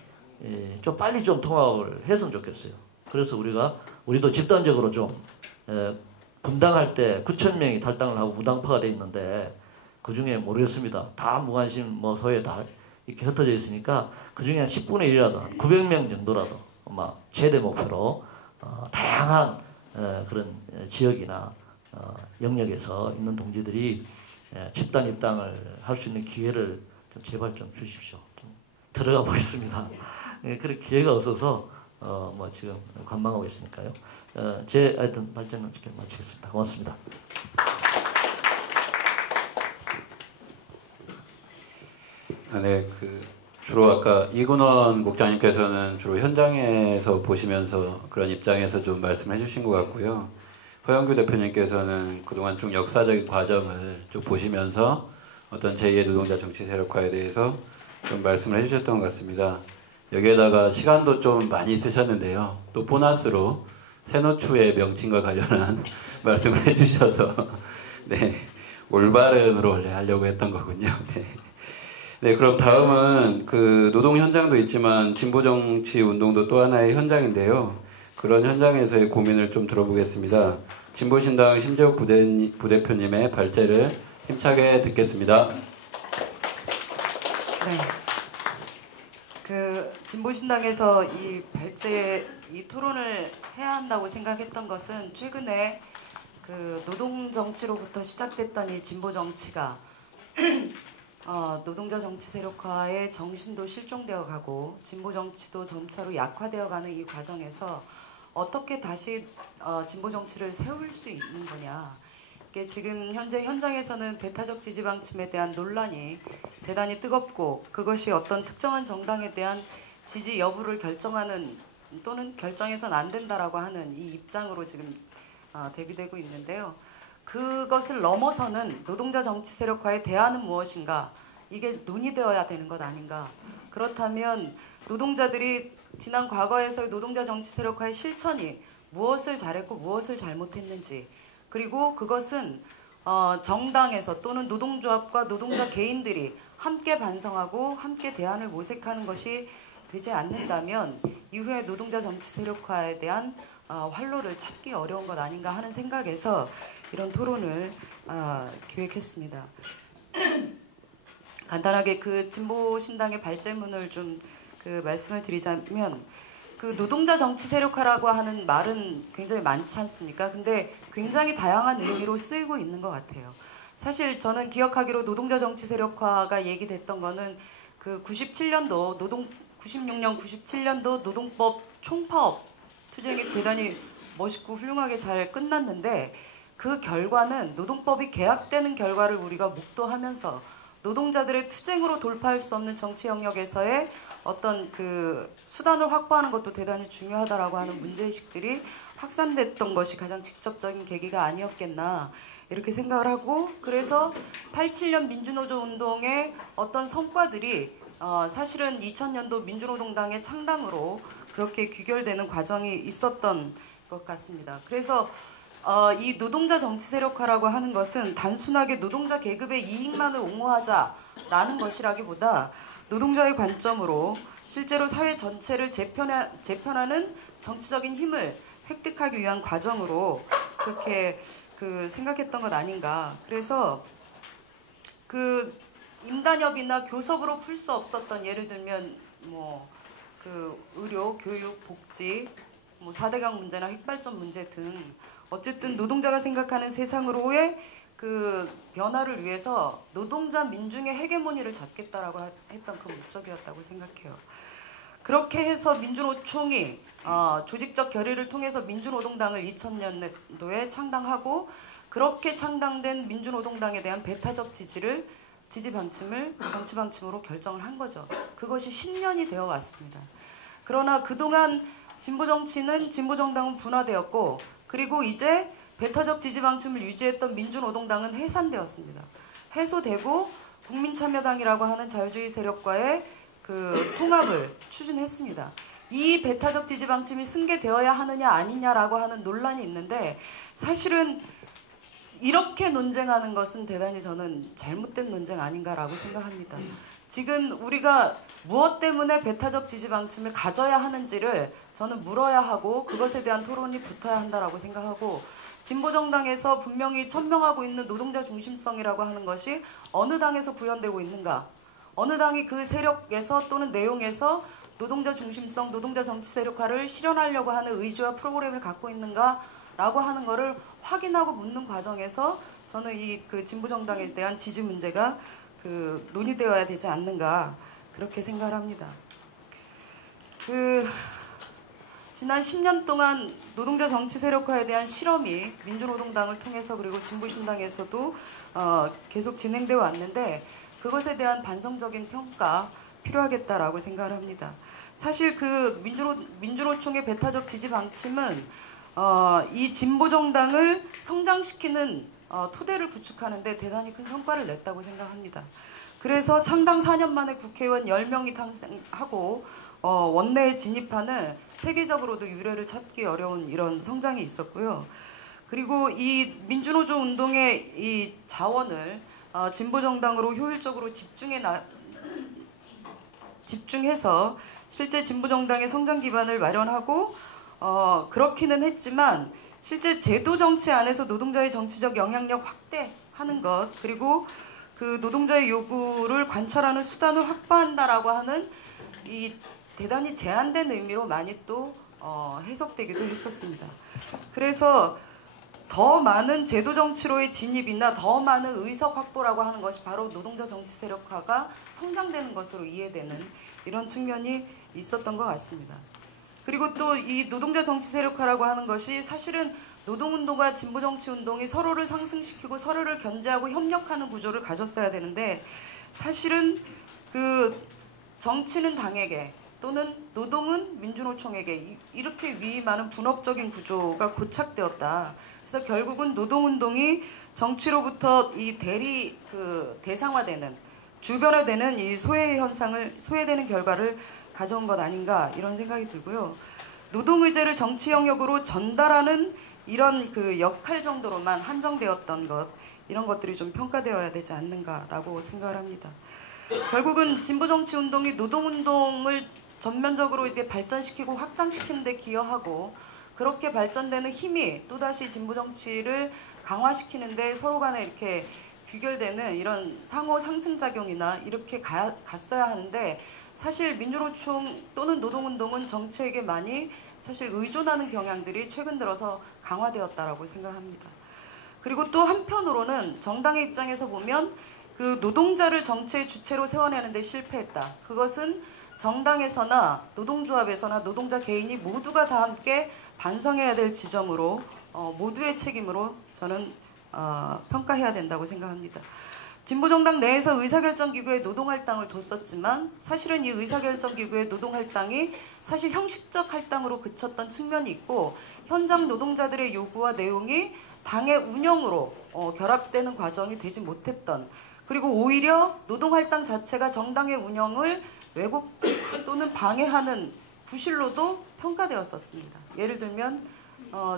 좀 빨리 좀 통합을 했으면 좋겠어요. 그래서 우리도 집단적으로 좀 분당할 때 9,000명이 탈당을 하고 무당파가 돼 있는데 그 중에 모르겠습니다. 다 무관심 뭐 소외 다 이렇게 흩어져 있으니까 그 중에 한 10분의 1이라도 한 900명 정도라도 아마 최대 목표로 다양한 그런 지역이나 영역에서 있는 동지들이 집단 입당을 할 수 있는 기회를 좀 제발 좀 주십시오. 좀 들어가 보겠습니다. 그런 기회가 없어서 뭐 지금 관망하고 있으니까요. 제 하여튼 발전은 이렇게 마치겠습니다. 고맙습니다. 네, 주로 아까 이근원 국장님께서는 주로 현장에서 보시면서 그런 입장에서 좀 말씀해 주신 것 같고요. 허영규 대표님께서는 그동안 쭉 역사적인 과정을 쭉 보시면서 어떤 제2의 노동자 정치 세력화에 대해서 좀 말씀을 해주셨던 것 같습니다. 여기에다가 시간도 좀 많이 쓰셨는데요. 또 보너스로 세노추의 명칭과 관련한 말씀을 해주셔서 네, 올바른으로 원래 하려고 했던 거군요. 네. 네, 그럼 다음은 노동 현장도 있지만 진보 정치 운동도 또 하나의 현장인데요. 그런 현장에서의 고민을 좀 들어보겠습니다. 진보신당 심재욱 부대표님의 발제를 힘차게 듣겠습니다. 네. 진보신당에서 이 토론을 해야 한다고 생각했던 것은 최근에 노동 정치로부터 시작됐던 이 진보 정치가 노동자 정치 세력화의 정신도 실종되어 가고 진보 정치도 점차로 약화되어 가는 이 과정에서 어떻게 다시 진보 정치를 세울 수 있는 거냐. 지금 현재 현장에서는 배타적 지지 방침에 대한 논란이 대단히 뜨겁고 그것이 어떤 특정한 정당에 대한 지지 여부를 결정하는 또는 결정해서는 안 된다라고 하는 이 입장으로 지금 대비되고 있는데요. 그것을 넘어서는 노동자 정치 세력화의 대안은 무엇인가? 이게 논의되어야 되는 것 아닌가? 그렇다면 노동자들이 지난 과거에서의 노동자 정치 세력화의 실천이 무엇을 잘했고 무엇을 잘못했는지, 그리고 그것은 정당에서 또는 노동조합과 노동자 개인들이 함께 반성하고 함께 대안을 모색하는 것이 되지 않는다면 이후에 노동자 정치 세력화에 대한 활로를 찾기 어려운 것 아닌가 하는 생각에서 이런 토론을 기획했습니다. 간단하게 그 진보신당의 발제문을 좀 말씀을 드리자면, 그 노동자 정치 세력화라고 하는 말은 굉장히 많지 않습니까? 근데 굉장히 다양한 의미로 쓰이고 있는 것 같아요. 사실 저는 기억하기로 노동자 정치 세력화가 얘기됐던 거는 그 96년, 97년도 노동법 총파업 투쟁이 대단히 멋있고 훌륭하게 잘 끝났는데, 그 결과는 노동법이 개혁되는 결과를 우리가 목도하면서 노동자들의 투쟁으로 돌파할 수 없는 정치 영역에서의 어떤 그 수단을 확보하는 것도 대단히 중요하다라고 하는 문제의식들이 확산됐던 것이 가장 직접적인 계기가 아니었겠나 이렇게 생각을 하고, 그래서 87년 민주노조 운동의 어떤 성과들이 사실은 2000년도 민주노동당의 창당으로 그렇게 귀결되는 과정이 있었던 것 같습니다. 그래서 이 노동자 정치 세력화라고 하는 것은 단순하게 노동자 계급의 이익만을 옹호하자라는 것이라기보다 노동자의 관점으로 실제로 사회 전체를 재편하는 정치적인 힘을 획득하기 위한 과정으로 그렇게 생각했던 것 아닌가. 그래서 그 임단협이나 교섭으로 풀 수 없었던, 예를 들면 의료, 교육, 복지, 4대강 문제나 핵발전 문제 등 어쨌든 노동자가 생각하는 세상으로의 그 변화를 위해서 노동자 민중의 헤게모니를 잡겠다라고 했던 그 목적이었다고 생각해요. 그렇게 해서 민주노총이 조직적 결의를 통해서 민주노동당을 2000년도에 창당하고, 그렇게 창당된 민주노동당에 대한 배타적 지지 방침을 정치 방침으로 결정을 한 거죠. 그것이 10년이 되어 왔습니다. 그러나 그동안 진보정당은 분화되었고, 그리고 이제 배타적 지지 방침을 유지했던 민주노동당은 해산되었습니다. 해소되고 국민참여당이라고 하는 자유주의 세력과의 그 통합을 추진했습니다. 이 배타적 지지 방침이 승계되어야 하느냐 아니냐라고 하는 논란이 있는데, 사실은 이렇게 논쟁하는 것은 대단히 저는 잘못된 논쟁 아닌가라고 생각합니다. 지금 우리가 무엇 때문에 배타적 지지 방침을 가져야 하는지를 저는 물어야 하고, 그것에 대한 토론이 붙어야 한다라고 생각하고, 진보정당에서 분명히 천명하고 있는 노동자 중심성이라고 하는 것이 어느 당에서 구현되고 있는가, 어느 당이 그 세력에서 또는 내용에서 노동자 중심성, 노동자 정치 세력화를 실현하려고 하는 의지와 프로그램을 갖고 있는가라고 하는 것을 확인하고 묻는 과정에서 저는 이 진보정당에 대한 지지 문제가 논의되어야 되지 않는가 그렇게 생각을 합니다. 지난 10년 동안 노동자 정치 세력화에 대한 실험이 민주노동당을 통해서 그리고 진보신당에서도 계속 진행되어 왔는데, 그것에 대한 반성적인 평가 필요하겠다라고 생각을 합니다. 사실 민주노총의 배타적 지지 방침은 이 진보정당을 성장시키는 토대를 구축하는 데 대단히 큰 성과를 냈다고 생각합니다. 그래서 창당 4년 만에 국회의원 10명이 탄생하고 원내에 진입하는 세계적으로도 유례를 찾기 어려운 이런 성장이 있었고요. 그리고 이 민주노조 운동의 이 자원을 진보정당으로 효율적으로 집중해서 실제 진보정당의 성장 기반을 마련하고 그렇기는 했지만, 실제 제도 정치 안에서 노동자의 정치적 영향력 확대하는 것, 그리고 그 노동자의 요구를 관철하는 수단을 확보한다라고 하는 이 대단히 제한된 의미로 많이 또 해석되기도 했었습니다. 그래서 더 많은 제도 정치로의 진입이나 더 많은 의석 확보라고 하는 것이 바로 노동자 정치 세력화가 성장되는 것으로 이해되는 이런 측면이 있었던 것 같습니다. 그리고 또 이 노동자 정치 세력화라고 하는 것이 사실은 노동운동과 진보정치운동이 서로를 상승시키고 서로를 견제하고 협력하는 구조를 가졌어야 되는데, 사실은 정치는 당에게, 또는 노동은 민주노총에게 이렇게 위임하는 분업적인 구조가 고착되었다. 그래서 결국은 노동운동이 정치로부터 이 대상화되는 주변화되는 이 소외되는 결과를 가져온 것 아닌가 이런 생각이 들고요. 노동의제를 정치 영역으로 전달하는 이런 그 역할 정도로만 한정되었던 것 이런 것들이 좀 평가되어야 되지 않는가라고 생각을 합니다. 결국은 진보정치운동이 노동운동을 전면적으로 이제 발전시키고 확장시키는 데 기여하고 그렇게 발전되는 힘이 또다시 진보정치를 강화시키는데 서로 간에 이렇게 귀결되는 이런 상호 상승작용이나 이렇게 갔어야 하는데 사실 민주노총 또는 노동운동은 정치에게 많이 사실 의존하는 경향들이 최근 들어서 강화되었다라고 생각합니다. 그리고 또 한편으로는 정당의 입장에서 보면 그 노동자를 정치의 주체로 세워내는 데 실패했다. 그것은 정당에서나 노동조합에서나 노동자 개인이 모두가 다 함께 반성해야 될 지점으로 모두의 책임으로 저는 평가해야 된다고 생각합니다. 진보정당 내에서 의사결정기구에 노동할당을 뒀었지만 사실은 이 의사결정기구의 노동할당이 사실 형식적 할당으로 그쳤던 측면이 있고 현장 노동자들의 요구와 내용이 당의 운영으로 결합되는 과정이 되지 못했던 그리고 오히려 노동할당 자체가 정당의 운영을 왜곡 또는 방해하는 부실로도 평가되었었습니다. 예를 들면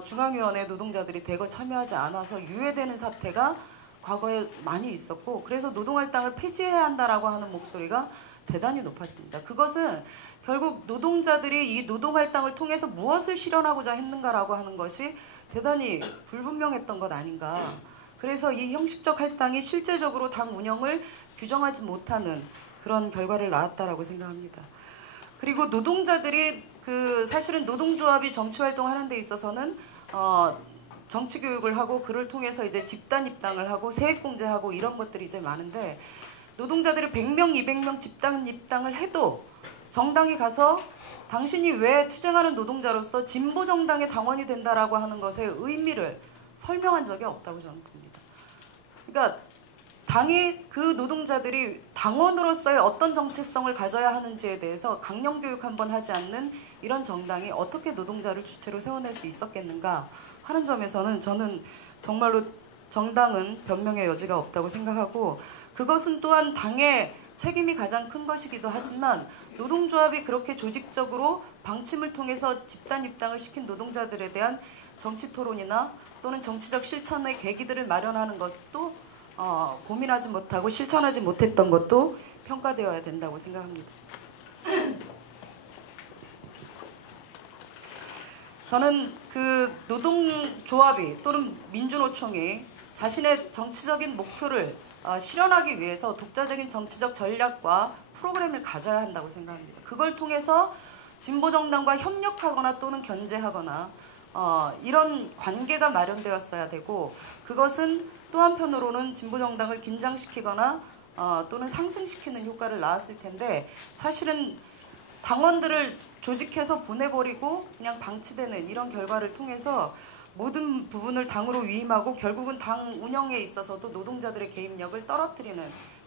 중앙위원회 노동자들이 대거 참여하지 않아서 유예되는 사태가 과거에 많이 있었고 그래서 노동할당을 폐지해야 한다라고 하는 목소리가 대단히 높았습니다. 그것은 결국 노동자들이 이 노동할당을 통해서 무엇을 실현하고자 했는가라고 하는 것이 대단히 불분명했던 것 아닌가. 그래서 이 형식적 할당이 실제적으로 당 운영을 규정하지 못하는 그런 결과를 낳았다라고 생각합니다. 그리고 노동자들이 사실은 노동조합이 정치활동하는 데 있어서는 정치교육을 하고 그를 통해서 이제 집단 입당을 하고 세액공제하고 이런 것들이 이제 많은데 노동자들이 100명, 200명 집단 입당을 해도 정당이 가서 당신이 왜 투쟁하는 노동자로서 진보정당의 당원이 된다라고 하는 것의 의미를 설명한 적이 없다고 저는 봅니다. 그러니까 당이 그 노동자들이 당원으로서의 어떤 정체성을 가져야 하는지에 대해서 강령교육 한번 하지 않는 이런 정당이 어떻게 노동자를 주체로 세워낼 수 있었겠는가 하는 점에서는 저는 정말로 정당은 변명의 여지가 없다고 생각하고 그것은 또한 당의 책임이 가장 큰 것이기도 하지만 노동조합이 그렇게 조직적으로 방침을 통해서 집단 입당을 시킨 노동자들에 대한 정치 토론이나 또는 정치적 실천의 계기들을 마련하는 것도 고민하지 못하고 실천하지 못했던 것도 평가되어야 된다고 생각합니다. 저는 그 노동조합이 또는 민주노총이 자신의 정치적인 목표를 실현하기 위해서 독자적인 정치적 전략과 프로그램을 가져야 한다고 생각합니다. 그걸 통해서 진보정당과 협력하거나 또는 견제하거나 이런 관계가 마련되었어야 되고 그것은 또 한편으로는 진보정당을 긴장시키거나 또는 상승시키는 효과를 낳았을 텐데 사실은 당원들을 조직해서 보내버리고 그냥 방치되는 이런 결과를 통해서 모든 부분을 당으로 위임하고 결국은 당 운영에 있어서도 노동자들의 개입력을 떨어뜨리는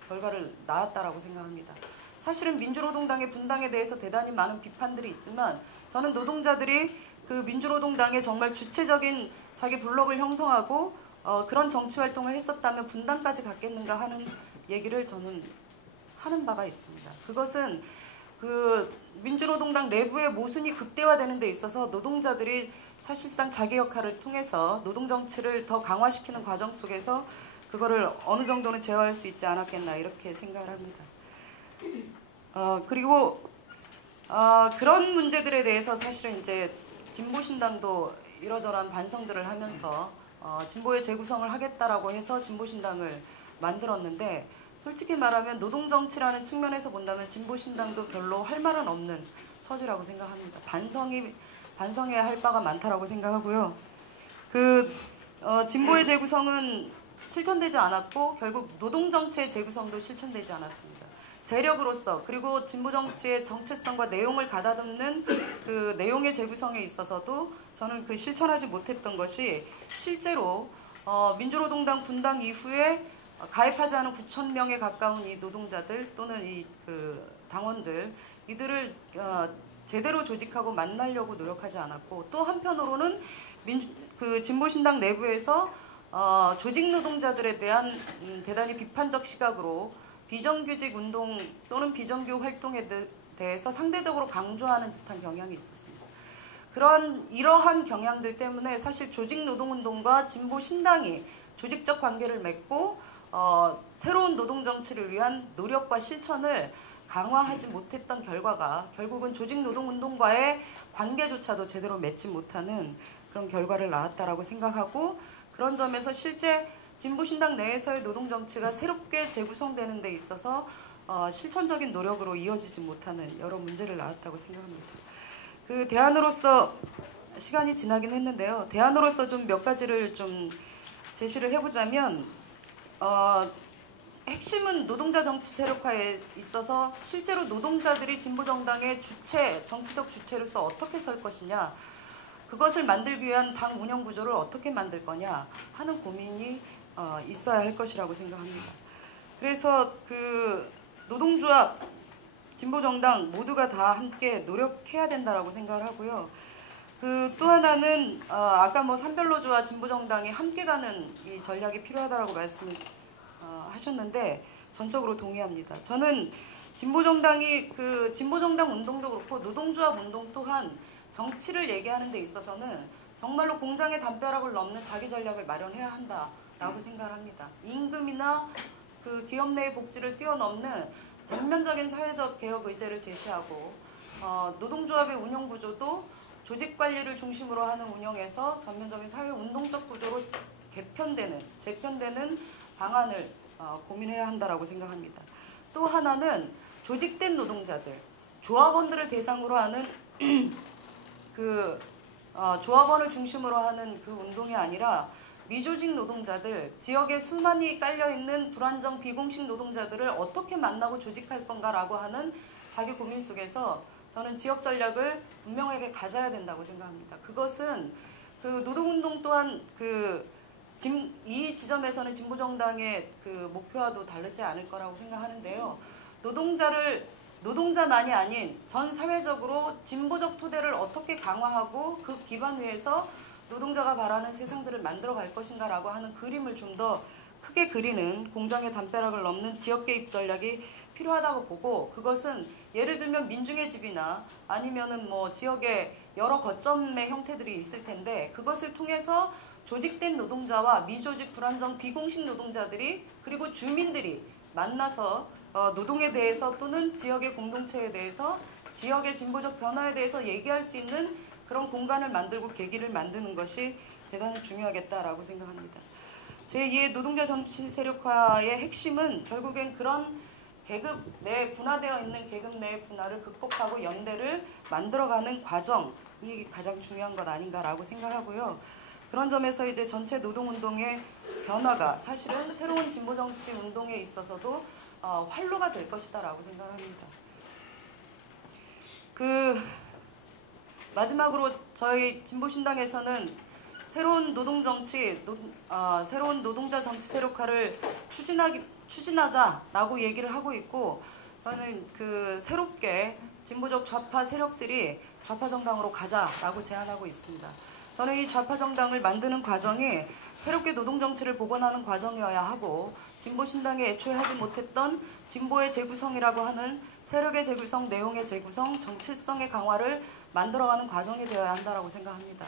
결과를 낳았다라고 생각합니다. 사실은 민주노동당의 분당에 대해서 대단히 많은 비판들이 있지만 저는 노동자들이 그 민주노동당에 정말 주체적인 자기 블록을 형성하고 그런 정치활동을 했었다면 분당까지 갔겠는가 하는 얘기를 저는 하는 바가 있습니다. 그것은 그 민주노동당 내부의 모순이 극대화되는 데 있어서 노동자들이 사실상 자기 역할을 통해서 노동정치를 더 강화시키는 과정 속에서 그거를 어느 정도는 제어할 수 있지 않았겠나 이렇게 생각을 합니다. 그리고 그런 문제들에 대해서 사실은 이제 진보신당도 이러저러한 반성들을 하면서 진보의 재구성을 하겠다라고 해서 진보신당을 만들었는데 솔직히 말하면 노동정치라는 측면에서 본다면 진보신당도 별로 할 말은 없는 처지라고 생각합니다. 반성해야 할 바가 많다라고 생각하고요. 진보의 재구성은 실천되지 않았고 결국 노동정치의 재구성도 실천되지 않았습니다. 세력으로서 그리고 진보정치의 정체성과 내용을 가다듬는 그 내용의 재구성에 있어서도 저는 그 실천하지 못했던 것이 실제로 민주노동당 분당 이후에 가입하지 않은 9,000명에 가까운 이 노동자들 또는 이 그 당원들 이들을 제대로 조직하고 만나려고 노력하지 않았고, 또 한편으로는 진보신당 내부에서 조직 노동자들에 대한 대단히 비판적 시각으로 비정규직 운동 또는 비정규 활동에 대해서 상대적으로 강조하는 듯한 경향이 있었습니다. 이러한 경향들 때문에 사실 조직 노동운동과 진보신당이 조직적 관계를 맺고 새로운 노동 정치를 위한 노력과 실천을 강화하지 못했던 결과가 결국은 조직 노동운동과의 관계조차도 제대로 맺지 못하는 그런 결과를 낳았다라고 생각하고, 그런 점에서 실제 진보신당 내에서의 노동 정치가 새롭게 재구성되는 데 있어서 실천적인 노력으로 이어지지 못하는 여러 문제를 낳았다고 생각합니다. 그 대안으로서 시간이 지나긴 했는데요. 대안으로서 좀 몇 가지를 좀 제시를 해보자면, 핵심은 노동자 정치 세력화에 있어서 실제로 노동자들이 진보정당의 정치적 주체로서 어떻게 설 것이냐, 그것을 만들기 위한 당 운영 구조를 어떻게 만들 거냐 하는 고민이 있어야 할 것이라고 생각합니다. 그래서 그 노동조합, 진보정당 모두가 다 함께 노력해야 된다라고 생각을 하고요. 또 하나는 아까 뭐 산별노조와 진보정당이 함께 가는 이 전략이 필요하다라고 말씀을 하셨는데 전적으로 동의합니다. 저는 진보정당이 진보정당 운동도 그렇고 노동조합 운동 또한 정치를 얘기하는 데 있어서는 정말로 공장의 담벼락을 넘는 자기 전략을 마련해야 한다라고 생각을 합니다. 임금이나 그 기업 내의 복지를 뛰어넘는 전면적인 사회적 개혁 의제를 제시하고, 노동조합의 운영 구조도 조직 관리를 중심으로 하는 운영에서 전면적인 사회 운동적 구조로 재편되는 방안을 고민해야 한다라고 생각합니다. 또 하나는 조직된 노동자들, 조합원들을 대상으로 하는 조합원을 중심으로 하는 그 운동이 아니라 미조직 노동자들, 지역에 수많이 깔려있는 불안정 비공식 노동자들을 어떻게 만나고 조직할 건가라고 하는 자기 고민 속에서 저는 지역 전략을 분명하게 가져야 된다고 생각합니다. 그것은 그 노동운동 또한 이 지점에서는 진보정당의 그 목표와도 다르지 않을 거라고 생각하는데요. 노동자만이 아닌 전 사회적으로 진보적 토대를 어떻게 강화하고 그 기반 위에서 노동자가 바라는 세상들을 만들어 갈 것인가라고 하는 그림을 좀 더 크게 그리는 공정의 담벼락을 넘는 지역 개입 전략이 필요하다고 보고, 그것은 예를 들면 민중의 집이나 아니면은 뭐 지역에 여러 거점의 형태들이 있을 텐데, 그것을 통해서 조직된 노동자와 미조직 불안정 비공식 노동자들이 그리고 주민들이 만나서 노동에 대해서 또는 지역의 공동체에 대해서 지역의 진보적 변화에 대해서 얘기할 수 있는 그런 공간을 만들고 계기를 만드는 것이 대단히 중요하겠다라고 생각합니다. 제2의 노동자 정치 세력화의 핵심은 결국엔 그런 계급 내 분화되어 있는 계급 내의 분화를 극복하고 연대를 만들어가는 과정이 가장 중요한 것 아닌가라고 생각하고요. 그런 점에서 이제 전체 노동운동의 변화가 사실은 새로운 진보정치 운동에 있어서도 활로가 될 것이다라고 생각합니다. 마지막으로 저희 진보신당에서는 새로운 새로운 노동자 정치 세력화를 추진하자라고 얘기를 하고 있고, 저는 새롭게 진보적 좌파 세력들이 좌파 정당으로 가자라고 제안하고 있습니다. 저는 이 좌파 정당을 만드는 과정이 새롭게 노동 정치를 복원하는 과정이어야 하고, 진보신당이 애초에 하지 못했던 진보의 재구성이라고 하는 세력의 재구성, 내용의 재구성, 정치성의 강화를 만들어가는 과정이 되어야 한다고 생각합니다.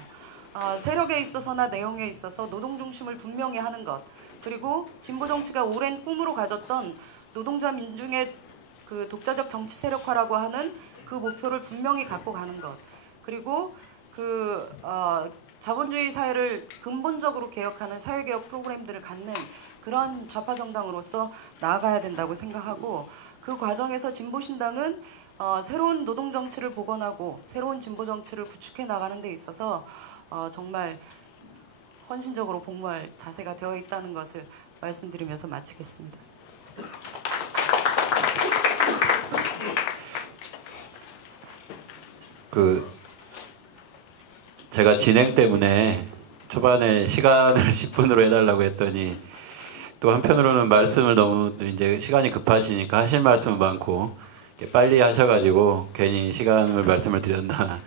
세력에 있어서나 내용에 있어서 노동 중심을 분명히 하는 것, 그리고 진보 정치가 오랜 꿈으로 가졌던 노동자 민중의 그 독자적 정치 세력화라고 하는 그 목표를 분명히 갖고 가는 것, 그리고 자본주의 사회를 근본적으로 개혁하는 사회개혁 프로그램들을 갖는 그런 좌파 정당으로서 나아가야 된다고 생각하고, 그 과정에서 진보신당은 새로운 노동 정치를 복원하고 새로운 진보 정치를 구축해 나가는 데 있어서 정말 헌신적으로 복무할 자세가 되어 있다는 것을 말씀드리면서 마치겠습니다. 제가 진행 때문에 초반에 시간을 10분으로 해달라고 했더니 또 한편으로는 말씀을 너무 이제 시간이 급하시니까 하실 말씀은 많고 이렇게 빨리 하셔가지고 괜히 시간을 말씀을 드렸나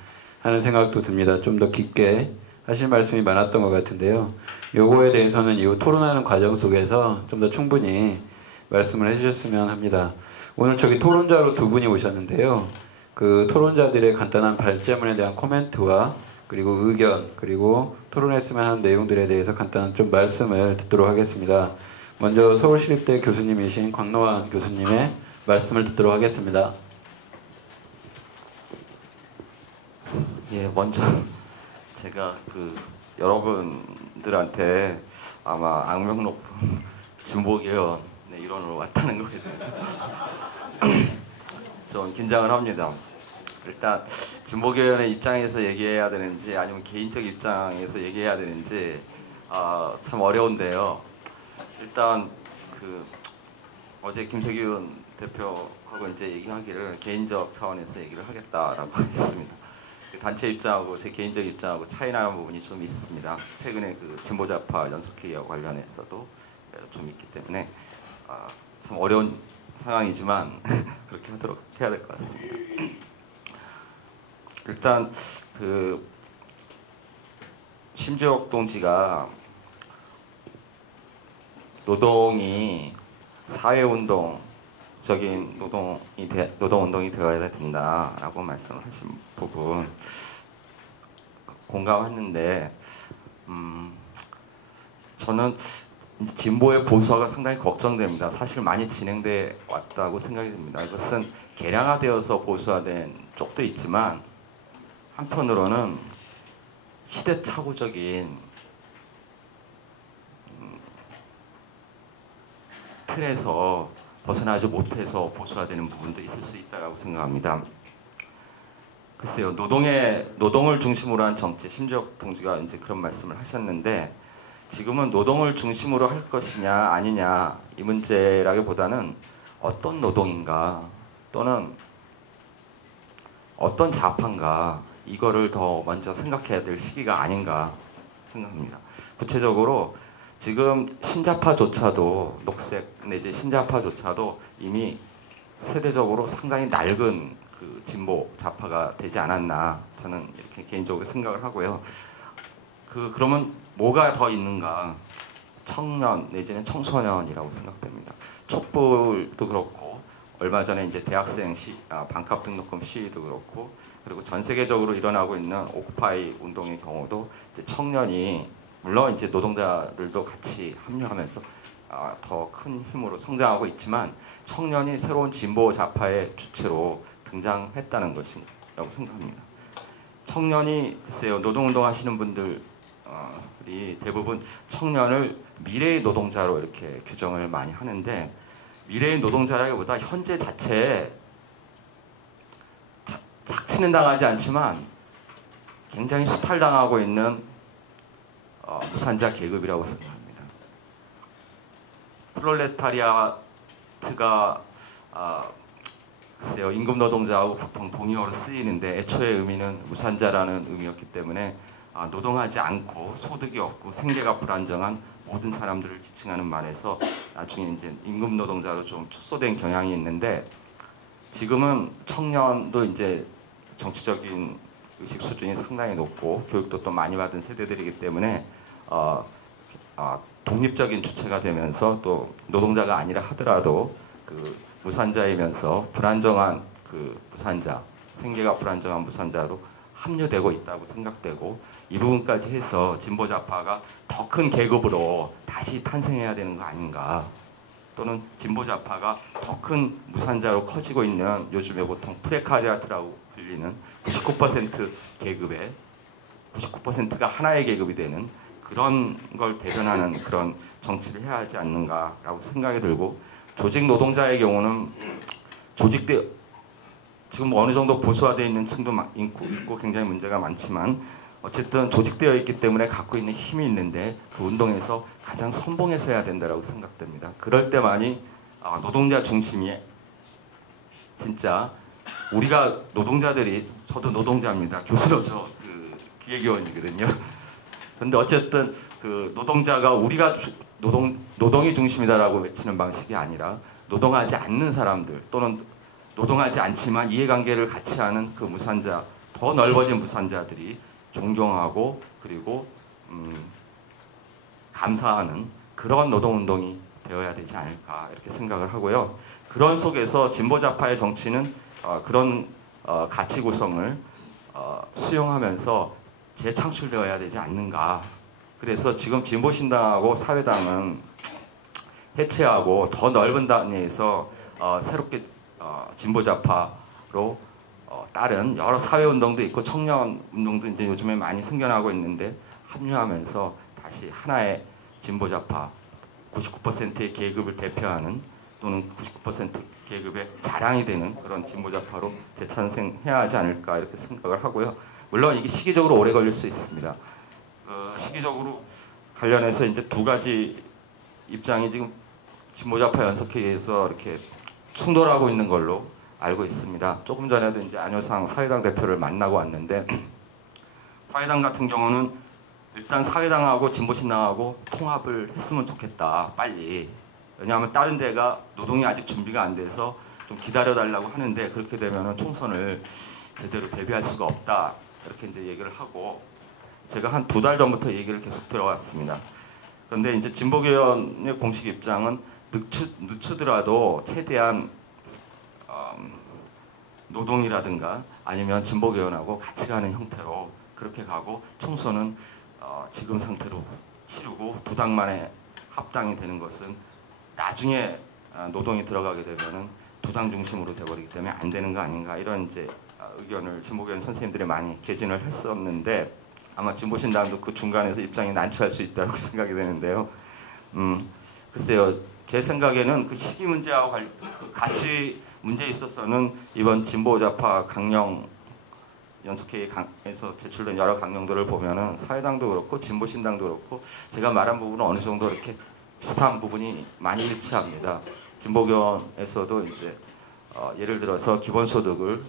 하는 생각도 듭니다. 좀 더 깊게 하실 말씀이 많았던 것 같은데요. 요거에 대해서는 이후 토론하는 과정 속에서 좀 더 충분히 말씀을 해주셨으면 합니다. 오늘 저기 토론자로 두 분이 오셨는데요. 그 토론자들의 간단한 발제문에 대한 코멘트와 그리고 의견 그리고 토론했으면 하는 내용들에 대해서 간단한 좀 말씀을 듣도록 하겠습니다. 먼저 서울시립대 교수님이신 광노환 교수님의 말씀을 듣도록 하겠습니다. 예, 먼저 제가 그 여러분들한테 아마 악명 높은 진보개헌의 일원으로 왔다는 거에 대해서 좀 긴장을 합니다. 일단 진보개헌의 입장에서 얘기해야 되는지 아니면 개인적 입장에서 얘기해야 되는지 참 어려운데요. 일단 그 어제 김세균 대표하고 이제 얘기하기를 개인적 차원에서 얘기를 하겠다라고 했습니다. 단체 입장하고 제 개인적 입장하고 차이 나는 부분이 좀 있습니다. 최근에 그 진보좌파 연석회의와 관련해서도 좀 있기 때문에 참 어려운 상황이지만 그렇게 하도록 해야 될 것 같습니다. 일단 그 심지옥 동지가 노동이 사회운동적인 노동운동이 되어야 된다라고 말씀을 하신 부분 공감했는데 저는 진보의 보수화가 상당히 걱정됩니다. 사실 많이 진행돼 왔다고 생각이 듭니다. 이것은 개량화되어서 보수화된 쪽도 있지만 한편으로는 시대착오적인 틀에서 벗어나지 못해서 보수화되는 부분도 있을 수 있다고 생각합니다. 글쎄요, 노동을 중심으로 한 정치, 심지옥 동지가 이제 그런 말씀을 하셨는데 지금은 노동을 중심으로 할 것이냐 아니냐 이 문제라기보다는 어떤 노동인가 또는 어떤 좌파인가 이거를 더 먼저 생각해야 될 시기가 아닌가 생각합니다. 구체적으로 지금 신좌파조차도 녹색 내지 신좌파조차도 이미 세대적으로 상당히 낡은 그 진보 좌파가 되지 않았나 저는 이렇게 개인적으로 생각을 하고요. 그러면 뭐가 더 있는가? 청년 내지는 청소년이라고 생각됩니다. 촛불도 그렇고 얼마 전에 이제 대학생 반값 등록금 시위도 그렇고 그리고 전 세계적으로 일어나고 있는 오쿠파이 운동의 경우도 이제 청년이 물론 이제 노동자들도 같이 합류하면서 더 큰 힘으로 성장하고 있지만 청년이 새로운 진보 좌파의 주체로 등장했다는 것이라고 생각합니다. 청년이 글쎄요 노동운동 하시는 분들이 대부분 청년을 미래의 노동자로 이렇게 규정을 많이 하는데 미래의 노동자라기보다 현재 자체에 착취는 당하지 않지만 굉장히 수탈당하고 있는 무산자 계급이라고 생각합니다. 프롤레타리아트가 글쎄요 임금 노동자하고 보통 동의어로 쓰이는데 애초에 의미는 무산자라는 의미였기 때문에 노동하지 않고 소득이 없고 생계가 불안정한 모든 사람들을 지칭하는 말에서 나중에 이제 임금 노동자로 좀 축소된 경향이 있는데 지금은 청년도 이제 정치적인 의식 수준이 상당히 높고 교육도 또 많이 받은 세대들이기 때문에 독립적인 주체가 되면서 또 노동자가 아니라 하더라도 그 무산자이면서 불안정한 그 무산자, 생계가 불안정한 무산자로 합류되고 있다고 생각되고 이 부분까지 해서 진보좌파가 더 큰 계급으로 다시 탄생해야 되는 거 아닌가 또는 진보좌파가 더 큰 무산자로 커지고 있는 요즘에 보통 프레카리아트라고 불리는 99% 계급의 99%가 하나의 계급이 되는 그런 걸 대변하는 그런 정치를 해야 하지 않는가라고 생각이 들고 조직 노동자의 경우는 지금 어느 정도 보수화되어 있는 층도 있고 굉장히 문제가 많지만 어쨌든 조직되어 있기 때문에 갖고 있는 힘이 있는데 그 운동에서 가장 선봉해서 해야 된다고 생각됩니다. 그럴 때만이 노동자 중심이 진짜 우리가 노동자들이 저도 노동자입니다. 교수로서 그 기획위원이거든요. 그런데 어쨌든 그 노동자가 우리가 노동이 중심이다라고 외치는 방식이 아니라 노동하지 않는 사람들 또는 노동하지 않지만 이해관계를 같이 하는 그 무산자, 더 넓어진 무산자들이 존경하고 그리고 감사하는 그런 노동운동이 되어야 되지 않을까 이렇게 생각을 하고요. 그런 속에서 진보좌파의 정치는 그런 가치 구성을 수용하면서 재창출되어야 되지 않는가. 그래서 지금 진보신당하고 사회당은 해체하고 더 넓은 단위에서 새롭게 진보좌파로 다른 여러 사회운동도 있고 청년운동도 이제 요즘에 많이 생겨나고 있는데 합류하면서 다시 하나의 진보좌파 99%의 계급을 대표하는 또는 99% 계급의 자랑이 되는 그런 진보좌파로 재탄생해야 하지 않을까 이렇게 생각을 하고요. 물론 이게 시기적으로 오래 걸릴 수 있습니다. 시기적으로 관련해서 이제 두 가지 입장이 지금 진보좌파 연석회의에서 이렇게 충돌하고 있는 걸로 알고 있습니다. 조금 전에도 이제 안효상 사회당 대표를 만나고 왔는데 사회당 같은 경우는 일단 사회당하고 진보신당하고 통합을 했으면 좋겠다 빨리. 왜냐하면 다른 데가 노동이 아직 준비가 안 돼서 좀 기다려달라고 하는데 그렇게 되면 총선을 제대로 대비할 수가 없다 이렇게 이제 얘기를 하고 제가 한 2달 전부터 얘기를 계속 들어왔습니다. 그런데 이제 진보개헌의 공식 입장은 늦추더라도 최대한 노동이라든가 아니면 진보개헌하고 같이 가는 형태로 그렇게 가고 총선은 지금 상태로 치르고 두 당만의 합당이 되는 것은 나중에 노동이 들어가게 되면은 두 당 중심으로 돼버리기 때문에 안 되는 거 아닌가 이런 이제 의견을 진보개헌 선생님들이 많이 개진을 했었는데 아마 진보신당도 그 중간에서 입장이 난처할 수 있다고 생각이 되는데요. 글쎄요, 제 생각에는 그 시기 문제하고 그 가치 문제에 있어서는 이번 진보좌파 강령 연석회의에서 제출된 여러 강령들을 보면은 사회당도 그렇고 진보신당도 그렇고 제가 말한 부분은 어느 정도 이렇게 비슷한 부분이 많이 일치합니다. 진보개헌에서도 이제 예를 들어서 기본소득을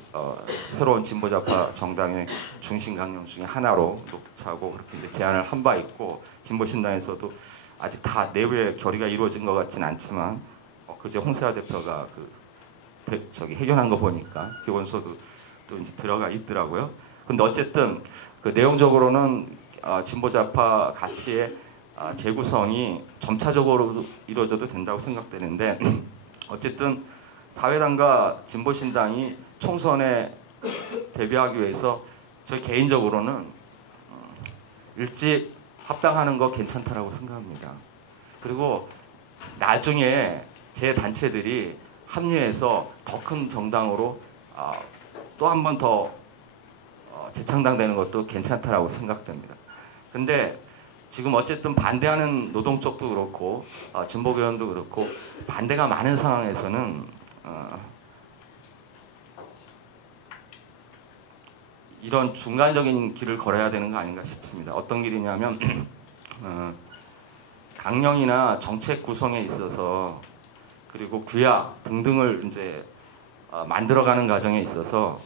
새로운 진보좌파 정당의 중심 강령 중에 하나로 놓자고 그렇게 이제 제안을 한 바 있고 진보신당에서도 아직 다 내부의 결의가 이루어진 것 같지는 않지만 그제 홍세화 대표가 해견한 거 보니까 기본소득도 이제 들어가 있더라고요. 근데 어쨌든 그 내용적으로는 진보좌파 가치의 재구성이 점차적으로 이루어져도 된다고 생각되는데 어쨌든 사회당과 진보신당이 총선에 대비하기 위해서 저 개인적으로는 일찍 합당하는 거 괜찮다라고 생각합니다. 그리고 나중에 제 단체들이 합류해서 더 큰 정당으로 또 한 번 더 재창당되는 것도 괜찮다라고 생각됩니다. 근데 지금 어쨌든 반대하는 노동 쪽도 그렇고 진보개헌도 그렇고 반대가 많은 상황에서는 이런 중간적인 길을 걸어야 되는 거 아닌가 싶습니다. 어떤 길이냐면 강령이나 정책 구성에 있어서 그리고 구약 등등을 이제 만들어가는 과정에 있어서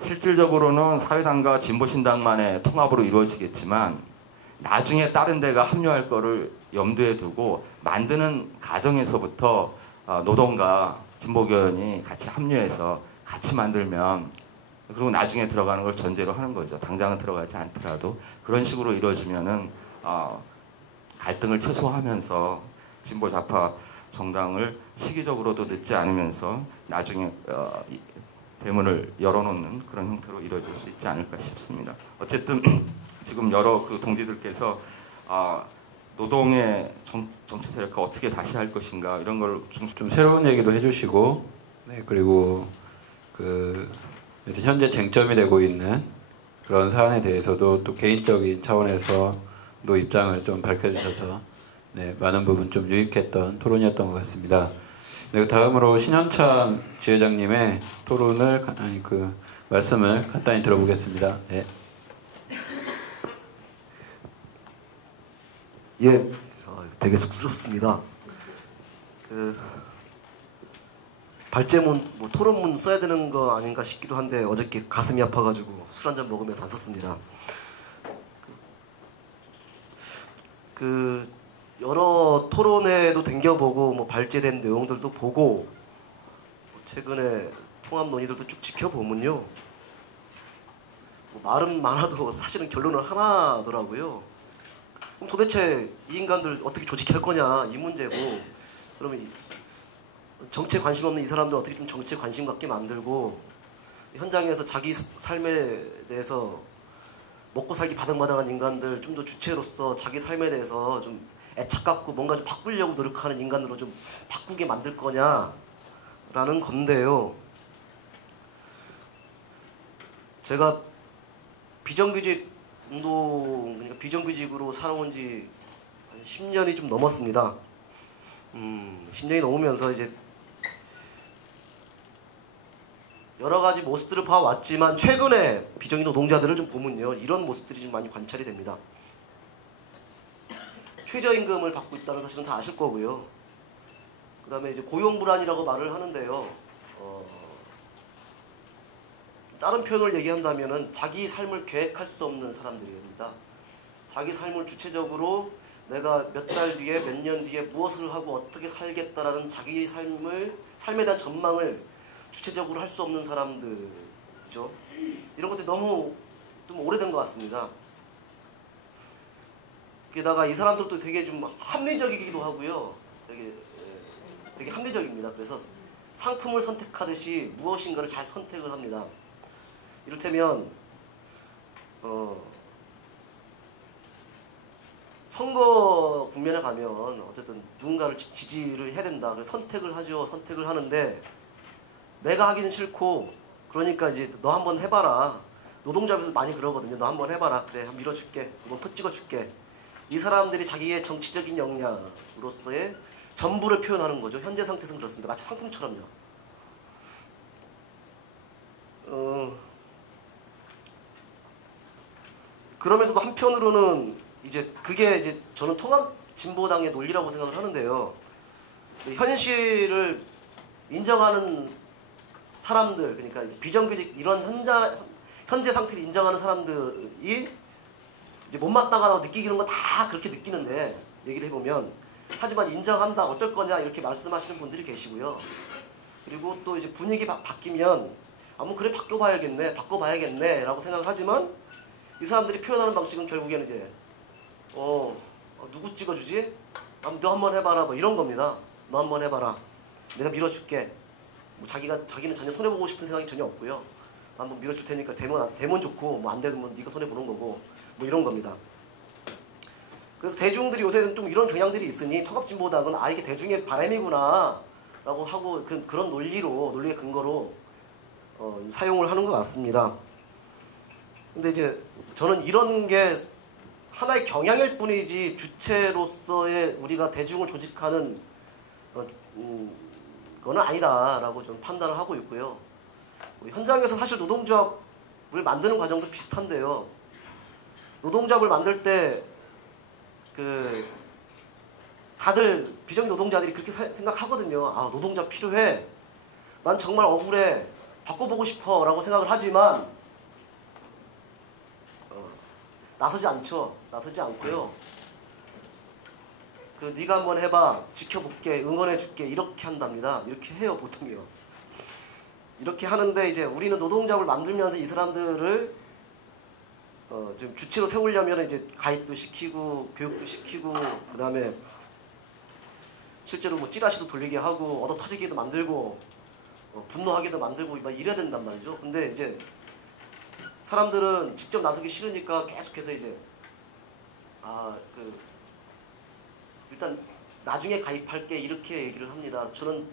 실질적으로는 사회당과 진보신당만의 통합으로 이루어지겠지만 나중에 다른 데가 합류할 거를 염두에 두고 만드는 과정에서부터 노동과 진보개헌이 같이 합류해서 같이 만들면 그리고 나중에 들어가는 걸 전제로 하는 거죠. 당장은 들어가지 않더라도 그런 식으로 이루어지면은 갈등을 최소화하면서 진보좌파 정당을 시기적으로도 늦지 않으면서 나중에 대문을 열어놓는 그런 형태로 이루어질 수 있지 않을까 싶습니다. 어쨌든 지금 여러 그 동지들께서 노동의 정치 세력화 어떻게 다시 할 것인가 이런 걸 좀 새로운 얘기도 해주시고 네, 그리고 현재 쟁점이 되고 있는 그런 사안에 대해서도 또 개인적인 차원에서도 입장을 좀 밝혀주셔서 네, 많은 부분 좀 유익했던 토론이었던 것 같습니다. 네, 다음으로 신현참 지회장님의 토론을 말씀을 간단히 들어보겠습니다. 네. 예, 되게 쑥스럽습니다. 발제문, 토론문 써야 되는 거 아닌가 싶기도 한데 어저께 가슴이 아파가지고 술 한잔 먹으면서 안 썼습니다. 여러 토론회도 댕겨보고 발제된 내용들도 보고 최근에 통합 논의들도 쭉 지켜보면요. 뭐 말은 많아도 사실은 결론은 하나더라고요. 그럼 도대체 이 인간들 어떻게 조직할 거냐 이 문제고, 그러면 정치에 관심 없는 이 사람들 어떻게 좀 정치에 관심 갖게 만들고, 현장에서 자기 삶에 대해서 먹고 살기 바닥바닥한 인간들 좀 더 주체로서 자기 삶에 대해서 좀 애착 갖고 뭔가 좀 바꾸려고 노력하는 인간으로 좀 바꾸게 만들 거냐라는 건데요. 제가 비정규직 운동, 그러니까 비정규직으로 살아온 지 10년이 좀 넘었습니다. 10년이 넘으면서 이제 여러 가지 모습들을 봐왔지만 최근에 비정규직 노동자들을 좀 보면요, 이런 모습들이 좀 많이 관찰이 됩니다. 최저임금을 받고 있다는 사실은 다 아실 거고요. 그 다음에 이제 고용불안이라고 말을 하는데요. 다른 표현을 얘기한다면은 자기 삶을 계획할 수 없는 사람들입니다. 자기 삶을 주체적으로 내가 몇 달 뒤에 몇 년 뒤에 무엇을 하고 어떻게 살겠다라는 자기 삶에 대한 전망을 주체적으로 할 수 없는 사람들이죠. 이런 것들이 너무 좀 오래된 것 같습니다. 게다가 이 사람들도 되게 좀 합리적이기도 하고요. 되게 합리적입니다. 그래서 상품을 선택하듯이 무엇인가를 잘 선택을 합니다. 이를테면 선거 국면에 가면 어쨌든 누군가를 지지를 해야 된다. 그래서 선택을 하죠. 선택을 하는데 내가 하기는 싫고, 그러니까 이제 너 한번 해봐라. 노동자에서 많이 그러거든요. 너 한번 해봐라. 그래, 한번 밀어줄게. 한번 찍어줄게. 이 사람들이 자기의 정치적인 역량으로서의 전부를 표현하는 거죠. 현재 상태에서는 그렇습니다. 마치 상품처럼요. 그러면서도 한편으로는 이제 그게 이제 저는 통합 진보당의 논리라고 생각을 하는데요. 현실을 인정하는 사람들, 그러니까 이제 비정규직 이런 현재 상태를 인정하는 사람들이 이제 못마땅하다고 느끼는 건 다 그렇게 느끼는데, 얘기를 해보면, 하지만 인정한다 어쩔 거냐 이렇게 말씀하시는 분들이 계시고요. 그리고 또 이제 분위기 바뀌면 뭐 그래 바꿔봐야겠네 라고 생각을 하지만, 이 사람들이 표현하는 방식은 결국에는 이제 누구 찍어주지? 너 한번 해봐라 뭐 이런 겁니다. 너 한번 해봐라. 내가 밀어줄게. 뭐 자기는 전혀 손해보고 싶은 생각이 전혀 없고요. 한번 밀어줄 테니까 되면 좋고, 뭐 안 되면 네가 손해보는 거고, 뭐 이런 겁니다. 그래서 대중들이 요새는 좀 이런 경향들이 있으니 통합진보당은 이게 대중의 바람이구나 라고 하고 그런 논리의 근거로 사용을 하는 것 같습니다. 근데 이제 저는 이런 게 하나의 경향일 뿐이지 주체로서의 우리가 대중을 조직하는 그거는 아니다라고 좀 판단을 하고 있고요. 현장에서 사실 노동조합을 만드는 과정도 비슷한데요. 노동조합을 만들 때 다들 비정규직 노동자들이 그렇게 생각하거든요. 노동조합 필요해. 난 정말 억울해. 바꿔보고 싶어 라고 생각을 하지만 나서지 않죠. 나서지 않고요. 네가 한번 해봐. 지켜볼게. 응원해줄게. 이렇게 한답니다. 이렇게 해요, 보통요. 이렇게 하는데 이제 우리는 노동조합을 만들면서 이 사람들을 좀 주체로 세우려면 이제 가입도 시키고 교육도 시키고, 그 다음에 실제로 뭐 찌라시도 돌리게 하고 얻어 터지게도 만들고 분노하게도 만들고 막 이래야 된단 말이죠. 근데 이제 사람들은 직접 나서기 싫으니까 계속해서 이제 일단 나중에 가입할게 이렇게 얘기를 합니다. 저는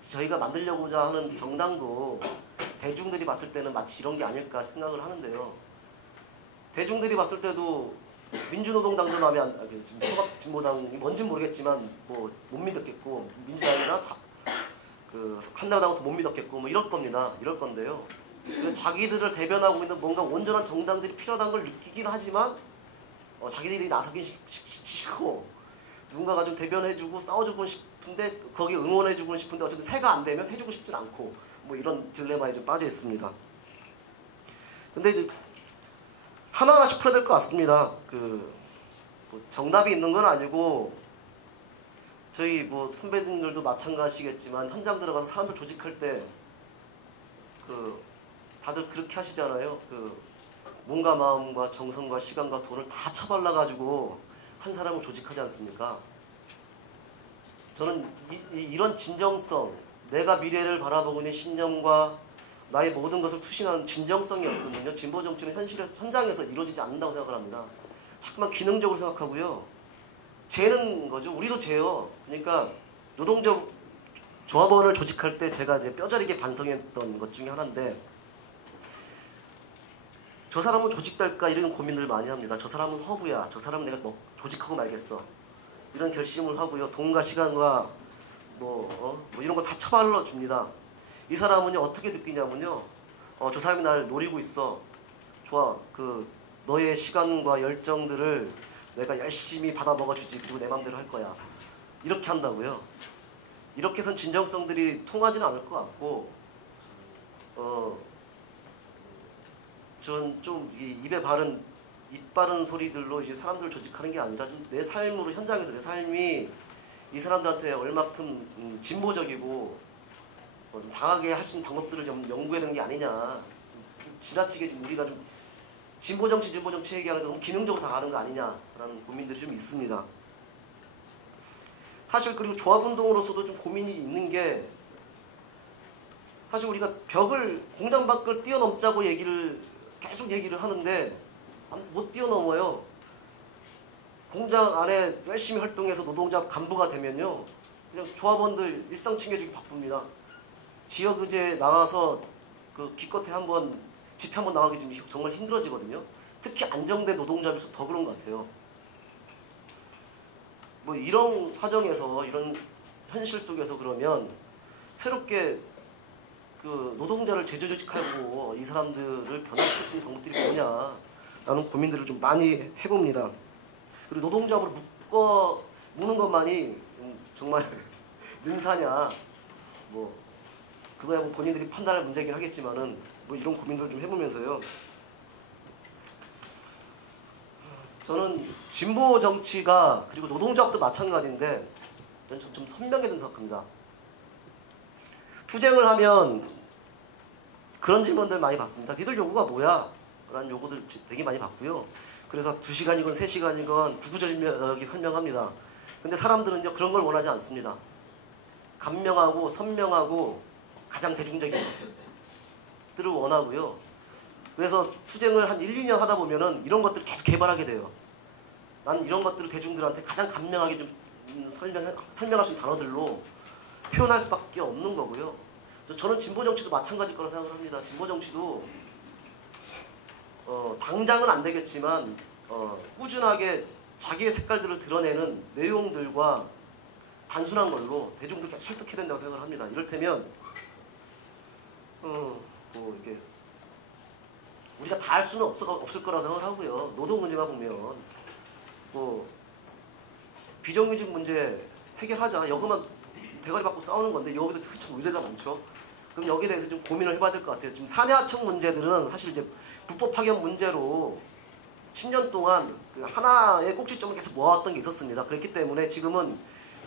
저희가 만들려고자 하는 정당도 대중들이 봤을 때는 마치 이런 게 아닐까 생각을 하는데요. 대중들이 봤을 때도 민주노동당도 마음에 통합진보당이 뭔지는 모르겠지만 뭐 못 믿었겠고, 민주당이나 한나라당도 못 믿었겠고 뭐 이럴 겁니다. 이럴 건데요. 그래서 자기들을 대변하고 있는 뭔가 온전한 정당들이 필요하다는 걸 느끼긴 하지만 자기들이 나서기 싫고, 누군가가 좀 대변해주고 싸워주고 싶은데 거기에 응원해주고 싶은데 어쨌든 새가 안 되면 해주고 싶진 않고, 뭐 이런 딜레마에 좀 빠져 있습니다. 근데 이제 하나하나씩 풀어야 될 것 같습니다. 뭐 정답이 있는 건 아니고, 저희 뭐 선배님들도 마찬가지겠지만 현장 들어가서 사람들 조직할 때 다들 그렇게 하시잖아요. 몸과 마음과 정성과 시간과 돈을 다 처발라가지고 한 사람을 조직하지 않습니까? 저는 이런 진정성, 내가 미래를 바라보고 있는 신념과 나의 모든 것을 투신하는 진정성이 없으면요, 진보 정치는 현장에서 이루어지지 않는다고 생각을 합니다. 자꾸만 기능적으로 생각하고요. 재는 거죠. 우리도 재요. 그러니까 노동조 조합원을 조직할 때 제가 이제 뼈저리게 반성했던 것 중에 하나인데, 저 사람은 조직될까 이런 고민들을 많이 합니다. 저 사람은 허구야. 저 사람은 내가 뭐 조직하고 말겠어. 이런 결심을 하고요. 돈과 시간과 뭐 이런 거 다 처발라 줍니다. 이 사람은요, 어떻게 느끼냐면요, 저 사람이 날 노리고 있어. 좋아. 너의 시간과 열정들을 내가 열심히 받아 먹어주지. 그리고 내 맘대로 할 거야. 이렇게 한다고요. 이렇게 해선 진정성들이 통하지는 않을 것 같고, 전 좀 입에 바른, 입 바른 소리들로 이제 사람들을 조직하는 게 아니라 좀 내 삶으로, 현장에서 내 삶이 이 사람들한테 얼마큼 진보적이고 좀 당하게 할 수 있는 방법들을 좀 연구해내는 게 아니냐. 지나치게 좀 우리가 좀 진보정치 얘기하는데 너무 기능적으로 다 가는 거 아니냐라는 고민들이 좀 있습니다. 사실 그리고 조합운동으로서도 좀 고민이 있는 게, 사실 우리가 공장 밖을 뛰어넘자고 계속 얘기를 하는데 못 뛰어넘어요. 공장 안에 열심히 활동해서 노동자 간부가 되면요, 그냥 조합원들 일상 챙겨주기 바쁩니다. 지역 의제에 나가서 기껏해 한번 집회 한번 나가기 좀 정말 힘들어지거든요. 특히 안정된 노동자에서 더 그런 것 같아요. 뭐 이런 사정에서, 이런 현실 속에서 그러면 새롭게 노동자를 재조직하고 이 사람들을 변화시킬 수 있는 방법들이 뭐냐라는 고민들을 좀 많이 해봅니다. 그리고 노동조합으로 묶는 것만이 정말 능사냐, 그거야 본인들이 판단할 문제이긴 하겠지만은 이런 고민들을 좀 해보면서요. 저는 진보 정치가, 그리고 노동조합도 마찬가지인데 좀 선명해야 된다고 생각합니다. 투쟁을 하면 그런 질문들 많이 받습니다. 니들 요구가 뭐야? 라는 요구들 되게 많이 받고요. 그래서 2시간이건 3시간이건 구구절절하게 설명합니다. 근데 사람들은요, 그런 걸 원하지 않습니다. 간명하고 선명하고 가장 대중적인 것들을 원하고요. 그래서 투쟁을 한 1, 2년 하다 보면은 이런 것들을 계속 개발하게 돼요. 난 이런 것들을 대중들한테 가장 간명하게 좀 설명할 수 있는 단어들로 표현할 수밖에 없는 거고요. 저는 진보 정치도 마찬가지일 거라 생각을 합니다. 진보 정치도 당장은 안 되겠지만 꾸준하게 자기의 색깔들을 드러내는 내용들과 단순한 걸로 대중들 계속 설득해야 된다고 생각을 합니다. 이를테면 이게 우리가 다 할 수는 없을 거라 생각을 하고요. 노동 문제만 보면 비정규직 문제 해결하자. 여기만 대가리 받고 싸우는 건데 여기도 참 문제가 많죠. 그럼 여기에 대해서 좀 고민을 해봐야 될 것 같아요. 지금 사내하청 문제들은 사실 이제 불법 파견 문제로 10년 동안 하나의 꼭지점을 계속 모아왔던 게 있었습니다. 그렇기 때문에 지금은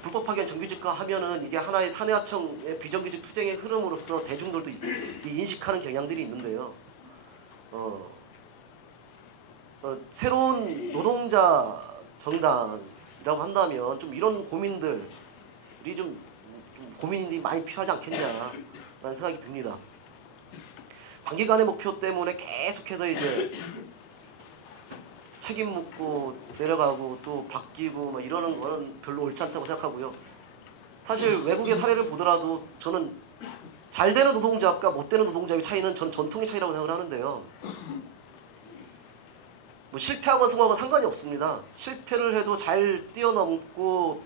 불법 파견 정규직화 하면은 이게 하나의 사내하청의 비정규직 투쟁의 흐름으로서 대중들도 인식하는 경향들이 있는데요. 새로운 노동자 정당이라고 한다면 좀 이런 고민들이 좀 고민이 많이 필요하지 않겠냐라는 생각이 듭니다. 단기간의 목표 때문에 계속해서 이제 책임 묻고 내려가고 또 바뀌고 이러는 거는 별로 옳지 않다고 생각하고요. 사실 외국의 사례를 보더라도 저는 잘 되는 노동자와 못 되는 노동자의 차이는 전 전통의 차이라고 생각을 하는데요. 실패하거나 성공하거나 상관이 없습니다. 실패를 해도 잘 뛰어넘고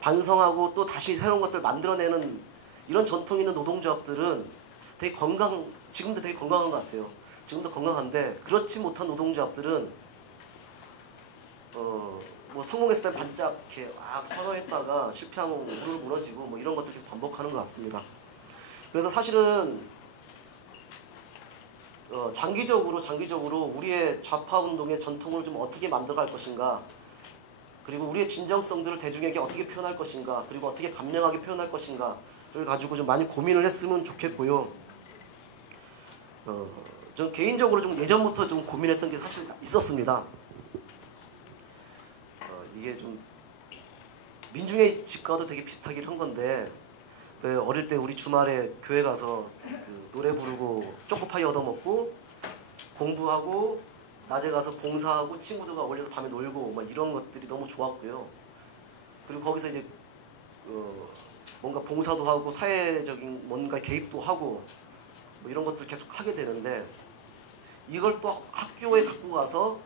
반성하고 또 다시 새로운 것들을 만들어내는 이런 전통 있는 노동조합들은 지금도 되게 건강한 것 같아요. 지금도 건강한데, 그렇지 못한 노동조합들은 성공했을 때 반짝 이렇게 선호했다가 실패하면 우르르 무너지고 이런 것들 계속 반복하는 것 같습니다. 그래서 사실은 장기적으로 우리의 좌파 운동의 전통을 좀 어떻게 만들어갈 것인가, 그리고 우리의 진정성들을 대중에게 어떻게 표현할 것인가, 그리고 어떻게 감명하게 표현할 것인가를 가지고 좀 많이 고민을 했으면 좋겠고요. 전 개인적으로 좀 예전부터 좀 고민했던 게 사실 있었습니다. 이게 좀 민중의 집과도 되게 비슷하긴 한 건데 왜 어릴 때 우리 주말에 교회 가서 그 노래 부르고 초코파이 얻어먹고 공부하고 낮에 가서 봉사하고 친구들과 어울려서 밤에 놀고 막 이런 것들이 너무 좋았고요. 그리고 거기서 이제 뭔가 봉사도 하고 사회적인 뭔가 개입도 하고 뭐 이런 것들 계속 하게 되는데 이걸 또 학교에 갖고 가서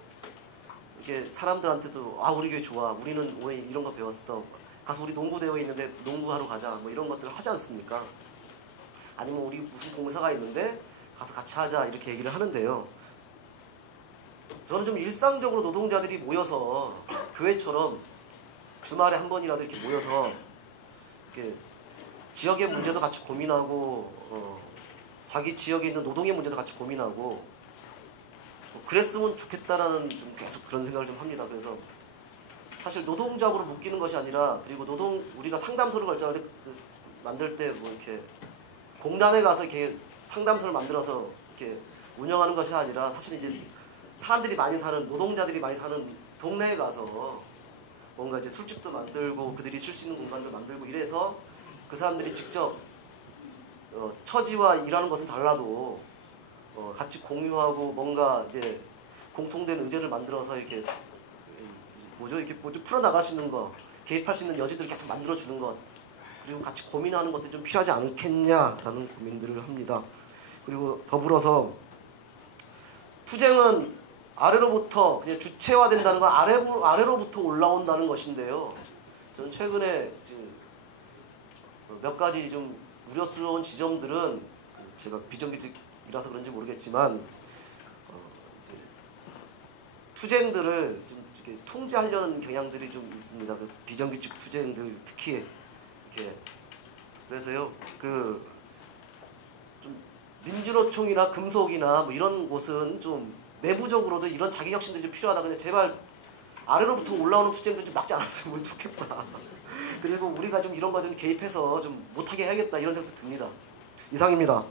이렇게 사람들한테도 아 우리 교회 좋아 우리는 오늘 이런 거 배웠어 가서 우리 농구 대회 있는데 농구하러 가자 뭐 이런 것들을 하지 않습니까? 아니면 우리 무슨 봉사가 있는데 가서 같이 하자 이렇게 얘기를 하는데요. 저는 좀 일상적으로 노동자들이 모여서 교회처럼 주말에 한 번이라도 이렇게 모여서 이렇게 지역의 문제도 같이 고민하고 자기 지역에 있는 노동의 문제도 같이 고민하고 그랬으면 좋겠다라는 좀 계속 그런 생각을 좀 합니다. 그래서 사실 노동자로 묶이는 것이 아니라 그리고 우리가 상담소를 만들 때 뭐 이렇게 공단에 가서 이렇게 상담소를 만들어서 이렇게 운영하는 것이 아니라 사실 이제 사람들이 많이 사는 노동자들이 많이 사는 동네에 가서 뭔가 이제 술집도 만들고 그들이 쉴 수 있는 공간도 만들고 이래서 그 사람들이 직접 처지와 일하는 것은 달라도 같이 공유하고 뭔가 이제 공통된 의제를 만들어서 이렇게 이렇게 풀어나갈 수 있는 것, 개입할 수 있는 여지들을 계속 만들어주는 것, 그리고 같이 고민하는 것들이 좀 필요하지 않겠냐라는 고민들을 합니다. 그리고 더불어서 투쟁은 아래로부터 그냥 주체화된다는 건 아래로부터 올라온다는 것인데요. 저는 최근에 몇 가지 좀 우려스러운 지점들은 제가 비정규직이라서 그런지 모르겠지만 투쟁들을 좀 이렇게 통제하려는 경향들이 좀 있습니다. 그 비정규직 투쟁들 특히 이렇게 그래서요 좀 민주노총이나 금속이나 뭐 이런 곳은 좀 내부적으로도 이런 자기 혁신들이 좀 필요하다. 근데 제발 아래로부터 올라오는 투쟁들 좀 막지 않았으면 좋겠다. 그리고 우리가 좀 이런 거 좀 개입해서 좀 못하게 해야겠다 이런 생각도 듭니다. 이상입니다.